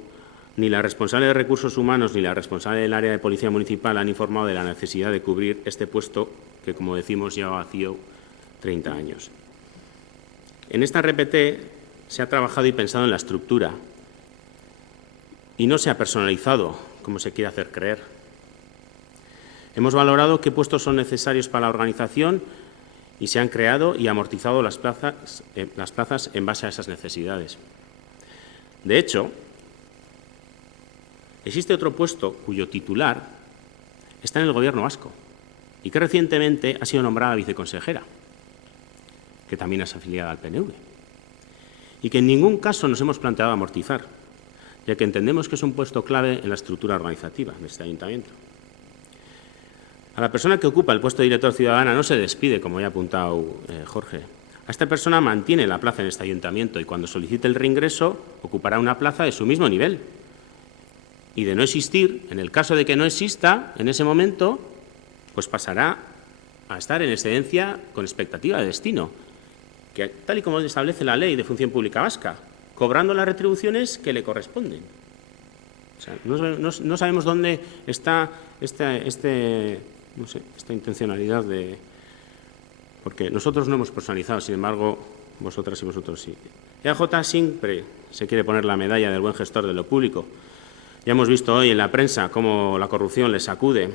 ni la responsable de Recursos Humanos ni la responsable del área de Policía Municipal han informado de la necesidad de cubrir este puesto que, como decimos, lleva vacío 30 años. En esta RPT se ha trabajado y pensado en la estructura y no se ha personalizado, como se quiere hacer creer. Hemos valorado qué puestos son necesarios para la organización y se han creado y amortizado las plazas en base a esas necesidades. De hecho, existe otro puesto cuyo titular está en el Gobierno vasco y que recientemente ha sido nombrada viceconsejera, que también es afiliada al PNV, y que en ningún caso nos hemos planteado amortizar, ya que entendemos que es un puesto clave en la estructura organizativa de este ayuntamiento. A la persona que ocupa el puesto de director ciudadana no se despide, como ya ha apuntado Jorge. A esta persona mantiene la plaza en este ayuntamiento y cuando solicite el reingreso ocupará una plaza de su mismo nivel. Y de no existir, en el caso de que no exista, en ese momento, pues pasará a estar en excedencia con expectativa de destino, que tal y como establece la Ley de Función Pública Vasca, cobrando las retribuciones que le corresponden. O sea, no sabemos dónde está esta intencionalidad de... Porque nosotros no hemos personalizado, sin embargo, vosotras y vosotros sí. EAJ siempre se quiere poner la medalla del buen gestor de lo público. Ya hemos visto hoy en la prensa cómo la corrupción les sacude.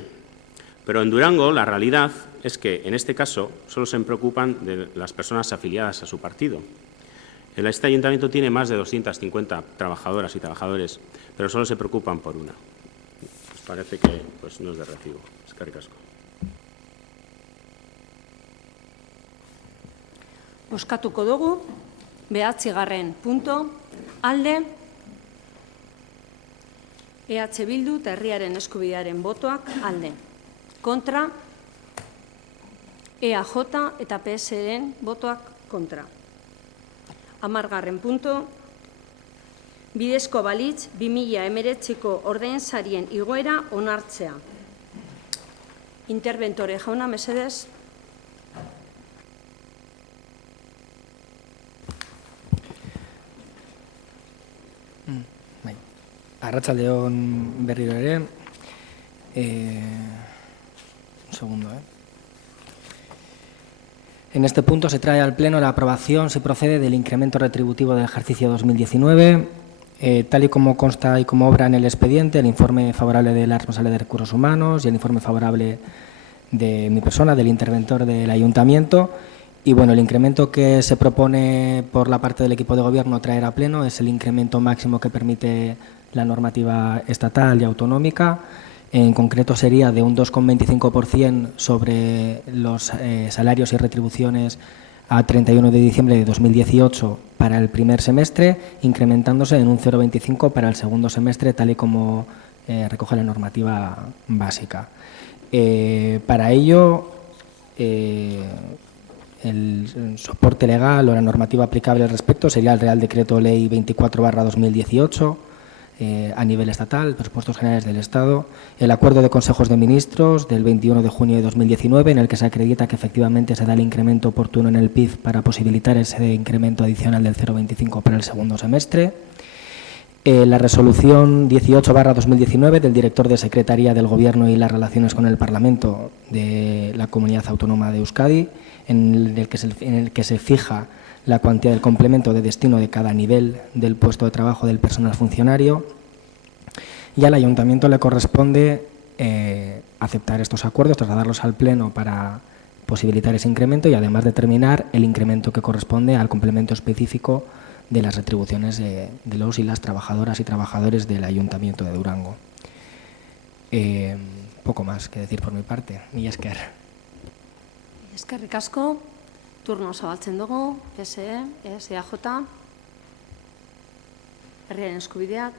Pero en Durango la realidad es que, en este caso, solo se preocupan de las personas afiliadas a su partido. Este ayuntamiento tiene más de 250 trabajadoras y trabajadores, pero solo se preocupan por una. Pues parece que no es de recibo. Eskerrik asko. Bozkatuko dugu, 9. punto, alde, EH Bildu eta herriaren eskubidearen botoak alde. Kontra, EAJ eta PSren botoak kontra. 10. punto, bidezko balitz 2019ko ordainsarien igoera onartzea. Interbentore jauna, mesedez. Arratsaldeon berriro ere. Un segundo, En este punto se trae al Pleno la aprobación, se procede del incremento retributivo del ejercicio 2019, tal y como consta y como obra en el expediente, el informe favorable de la responsable de Recursos Humanos y el informe favorable de mi persona, del interventor del Ayuntamiento. Y bueno, el incremento que se propone por la parte del equipo de gobierno traer a Pleno es el incremento máximo que permite la normativa estatal y autonómica. En concreto sería de un 2,25% sobre los salarios y retribuciones a 31 de diciembre de 2018 para el primer semestre, incrementándose en un 0,25% para el segundo semestre, tal y como recoge la normativa básica. Para ello, el soporte legal o la normativa aplicable al respecto sería el Real Decreto Ley 24/2018, a nivel estatal, presupuestos generales del Estado, el acuerdo de consejos de ministros del 21 de junio de 2019, en el que se acredita que efectivamente se da el incremento oportuno en el PIB para posibilitar ese incremento adicional del 0,25 para el segundo semestre. La resolución 18/2019 del director de Secretaría del Gobierno y las Relaciones con el Parlamento de la Comunidad Autónoma de Euskadi, en el que se fija la cuantía del complemento de destino de cada nivel del puesto de trabajo del personal funcionario, y al Ayuntamiento le corresponde aceptar estos acuerdos, trasladarlos al Pleno para posibilitar ese incremento y además determinar el incremento que corresponde al complemento específico de las retribuciones de los y las trabajadoras y trabajadores del Ayuntamiento de Durango. Poco más que decir por mi parte. Mila esker. Eskerrik asko. Turno zabaltzen dugu, PSE, EAJ, herriaren eskubideak.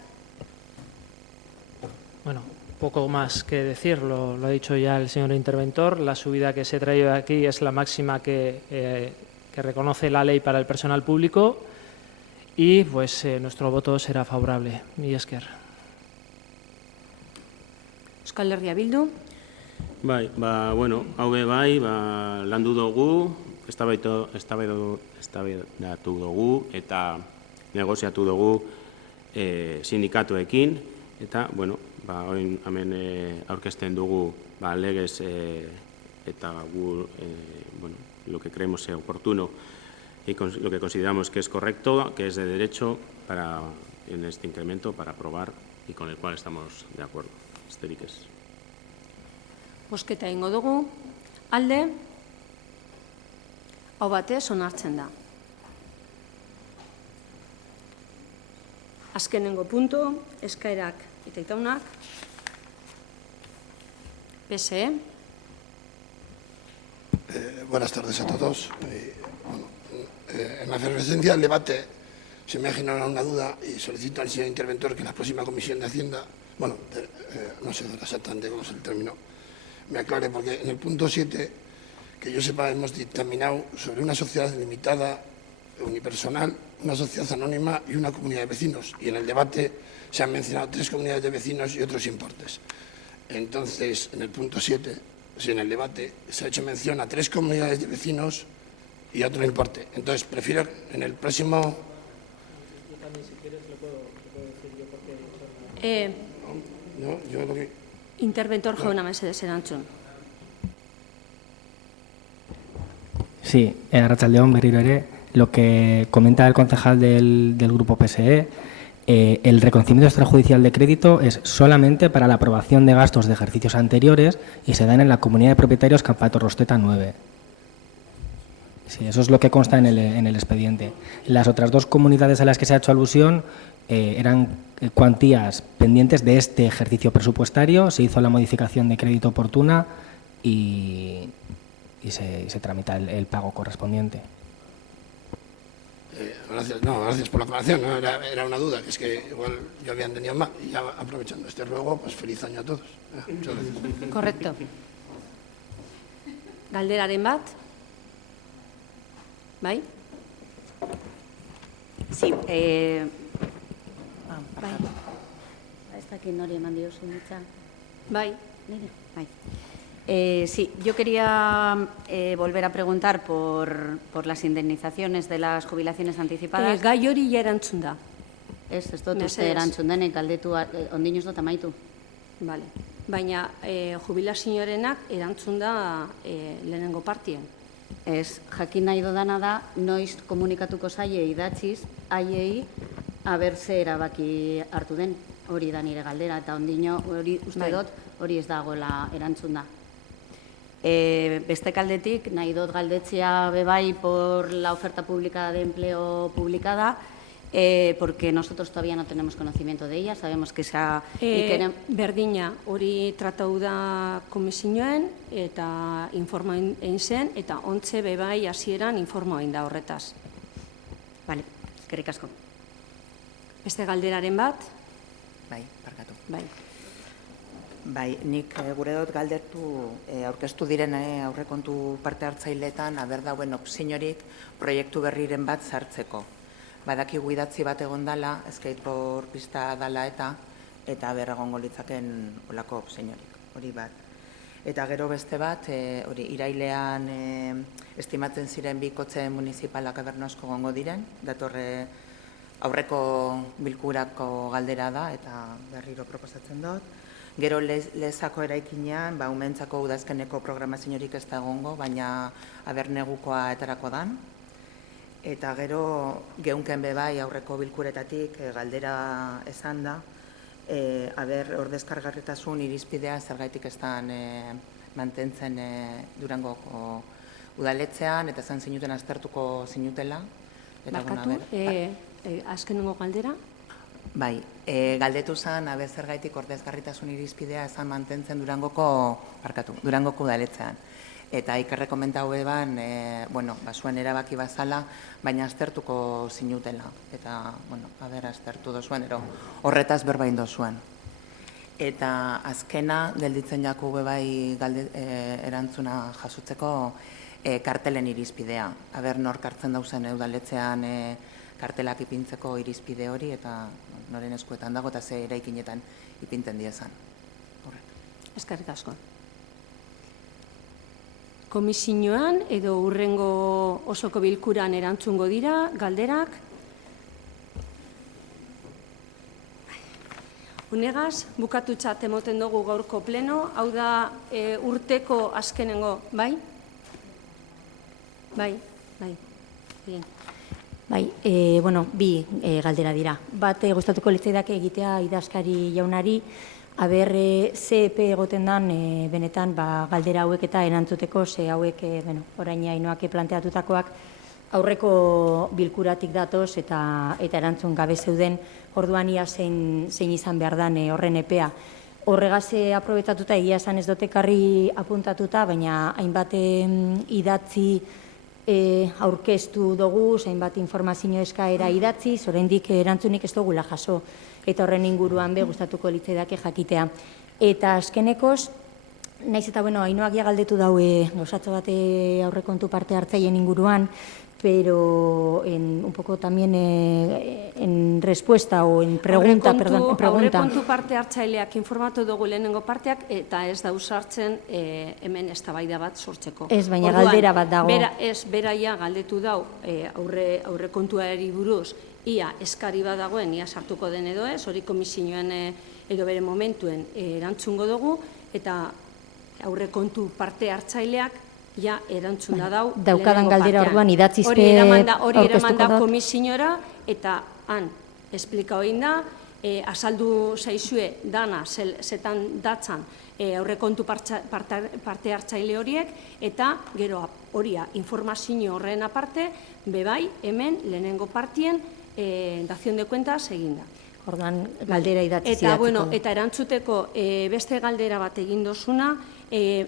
Bueno, poco más que decir, lo ha dicho ya el señor interventor. La subida que se trae aquí es la máxima que reconoce la ley para el personal público y pues nuestro voto será favorable. Mila esker. Euskal Herria Bildu. Bai, bueno, hau bai, landu dugu, eztabaidatu dugu eta negoziatu dugu sindikatuekin eta, bueno, orain hemen aurkezten dugu legez eta gu, bueno, lo que creemos sea oportuno y lo que consideramos que es correcto, que es de derecho en este incremento para aprobar y con el cual estamos de acuerdo. Besterik ez. Bozketa egingo dugu, alde, hau batez onartzen da. Azkenengo punto, eskaerak eta itaunak, PSE. Buenas tardes a todos. En la efervescencia del debate se me ha generado una duda y solicito al señor interventor que en la próxima Comisión de Hacienda, bueno, no sé exactamente cómo es el término, me aclare, porque en el punto 7, que yo sepa, hemos dictaminado sobre una sociedad limitada, unipersonal, una sociedad anónima y una comunidad de vecinos. Y en el debate se han mencionado 3 comunidades de vecinos y otros importes. Entonces, en el punto 7, si en el debate se ha hecho mención a 3 comunidades de vecinos y a otro importe. Entonces, prefiero en el próximo... Yo también, si quieres, lo puedo decir yo porque... No, yo lo que... Interventor jauna mesedez erantzun. Sí, Arratsaldeon berriro ere, lo que comenta el concejal del Grupo PSE, el reconocimiento extrajudicial de crédito es solamente para la aprobación de gastos de ejercicios anteriores y se dan en la comunidad de propietarios Campato Rosteta 9. Sí, eso es lo que consta en el expediente. Las otras 2 comunidades a las que se ha hecho alusión eran cuantías pendientes de este ejercicio presupuestario, se hizo la modificación de crédito oportuna y se tramita el pago correspondiente. Gracias por la aclaración, ¿no? Era una duda, que es que igual yo había entendido mal. Y ya aprovechando este ruego, pues feliz año a todos. Muchas gracias. Correcto. Galderaren bat? Bai? Sí, bai. Ez dakit nori eman diozu mitza. Bai. Bai. Sí, yo quería volver a preguntar por las indemnizaciones de las jubilaciones anticipadas. Gai hori ja erantzun da. Ez dut uste erantzun denek, galdetu ondinoz dut amaitu. Vale. Baina jubilazioarenak erantzun da lehenengo partien. Ez, jakin nahi dodana da, noiz komunikatuko zaie idatziz, haiei abertze erabaki hartu den, hori da nire galdera, eta ondino hori uste dut, hori ez dagoela erantzun da. Beste kaldetik, nahi dut galdetzea bebai por la oferta pública de empleo publicada, porque nosotros todavía no tenemos conocimiento de ella, sabemos que esa... Berdina, hori tratau da komisioen, eta informa egin zen, eta ontze bebai hasieran informa egin da horretaz. Vale, eskerrik asko. Beste galderaren bat? Bai, barkatu. Bai. Bai, nik gure dut galdertu aurkeztu diren aurrekontu parte hartzaileetan aber dauen opziorik proiektu berriren bat sartzeko. Badakigu idatzi bat egon dala, skateboard pista dala eta aber egongo litzaken olako opziorik, hori bat. Eta gero beste bat, hori irailean estimatzen ziren 2 kotxe municipalak aber asko egongo diren, datorre aurreko bilkurako galdera da eta berriro proposatzen dut. Gero lezako eraikinean, umentzako udazkeneko programaziorik ez da egongo, baina aber negukoa etarako dan. Eta gero geunken bebai aurreko bilkuretatik galdera esan da, aber ordezkargarritasun irizpidea zergaitik ez da mantentzen Durangoko udaletzean, eta zan zinuten aztertuko zinutela. Barkatu, azkenengo galdera? Bai, galdetu zen, aber zergaitik ordezkarritasun irizpidea esan mantentzen Durangoko udaletzean. Eta ikerre komentau eban, zuen erabaki bazala, baina aztertuko zinutela. Eta, aber aztertu dozuen, horretaz berbain dozuen. Eta azkena, gelditzen jaku bebai erantzuna jasutzeko kartelen irizpidea. Aber nor kartzen dauzen udaletzean kartelak ipintzeko irizpide hori, eta noren eskuetan dago, eta ze eraikinetan ipinten diezan. Eskerrik asko. Komisioan edo hurrengo osoko bilkuran erantzungo dira, galderak. Unegaz, bukatutzat emoten dugu gaurko pleno, hau da urteko azkenengo, bai? Bai. Bai, bi galdera dira. Bat gustatuko litzaidake egitea idazkari jaunari, aber ze epe egoten dan benetan galdera hauek eta erantzuteko, ze hauek orain Ainoak planteatutakoak aurreko bilkuratik datoz eta erantzun gabe zeuden, orduan ia zein izan behar dan horren epea. Horregaz aprobetatuta egia esan ez dotekarri apuntatuta, baina hainbat idatzi aurkeztu dugu, hainbat informazio eskaera idatzi, oraindik erantzunik ez dugula jaso, eta horren inguruan gustatuko litzaidake jakitea. Eta azkenekoz, naiz eta, bueno, Ainoak ja galdetu daue gauzatxo bate aurrekontu parte hartzaien inguruan, pero un poco también en respuesta o en pregunta, Aurrekontu parte hartzaileak informatu dugu lehenengo parteak, eta ez da usartzen hemen eztabaida bat sortzeko. Ez, baina galdera bat dago. Beraia galdetu dau aurrekontuari buruz, ia eskari bat dagoen, ia sartuko den edo ez, hori komisioan edo bere momentuen erantzungo dugu, eta aurrekontu parte hartzaileak ja erantzuna dau. Daukadan galdera orduan idatzizpe Hori eramanda komisiora, eta han esplika hoin da, azaldu zaizue dana zetan datzan aurrekontu parte hartzaile horiek, eta gero horia informazio horren aparte, bebai hemen lehenengo partien dazion de cuentas eginda. Orduan galdera idatziz idatziko. Eta erantzuteko beste galdera bat egin dozuna,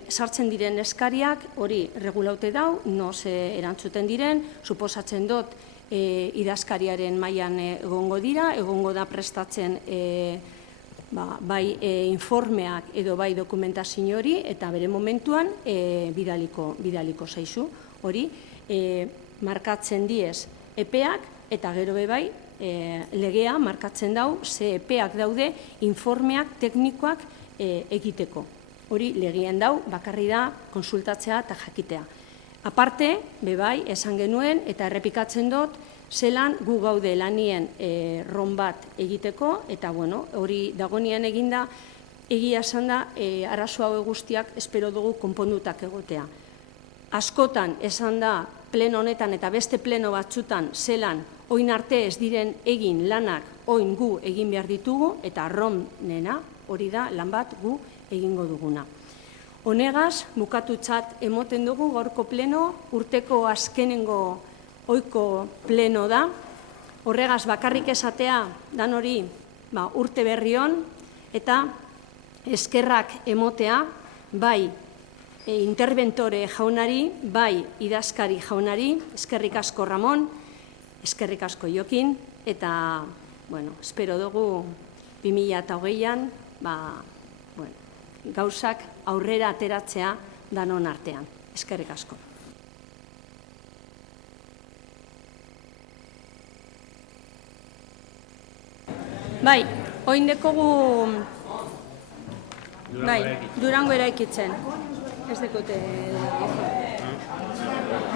sartzen diren eskariak, hori regulaute dau, noz erantzuten diren, suposatzen dut idazkariaren mailan egongo dira, egongo da prestatzen bai informeak edo bai dokumentazio hori, eta bere momentuan bidaliko zaizu. Hori, markatzen diez epeak, eta gero bai legea markatzen dau, ze epeak daude informeak teknikoak egiteko. Hori legien dau, bakarri da konsultatzea eta jakitea. Aparte, bebai, esan genuen, eta errepikatzen dut, zelan gu gaude lanien ron bat egiteko, eta hori dagonean eginda, egia esan da, arazo hau guztiak espero dugu konpondutak egotea. Askotan esan da, pleno honetan eta beste pleno batzutan zelan, oin arte ez diren egin lanak, oin gu egin behar ditugu, eta ronena, hori da, lan bat gu egingo duguna. Honegaz, bukatutzat emoten dugu gaurko pleno, urteko azkenengo ohiko pleno da. Horregaz, bakarrik esatea, dan hori urte berrion, eta eskerrak emotea, bai interventore jaunari, bai idazkari jaunari, eskerrik asko Ramon, eskerrik asko Jokin, eta, espero dugu 2008an, gauzak aurrera ateratzea danon artean. Eskerrik asko. Bai, oin dekogu Durango eraikitzen. Ez dekote...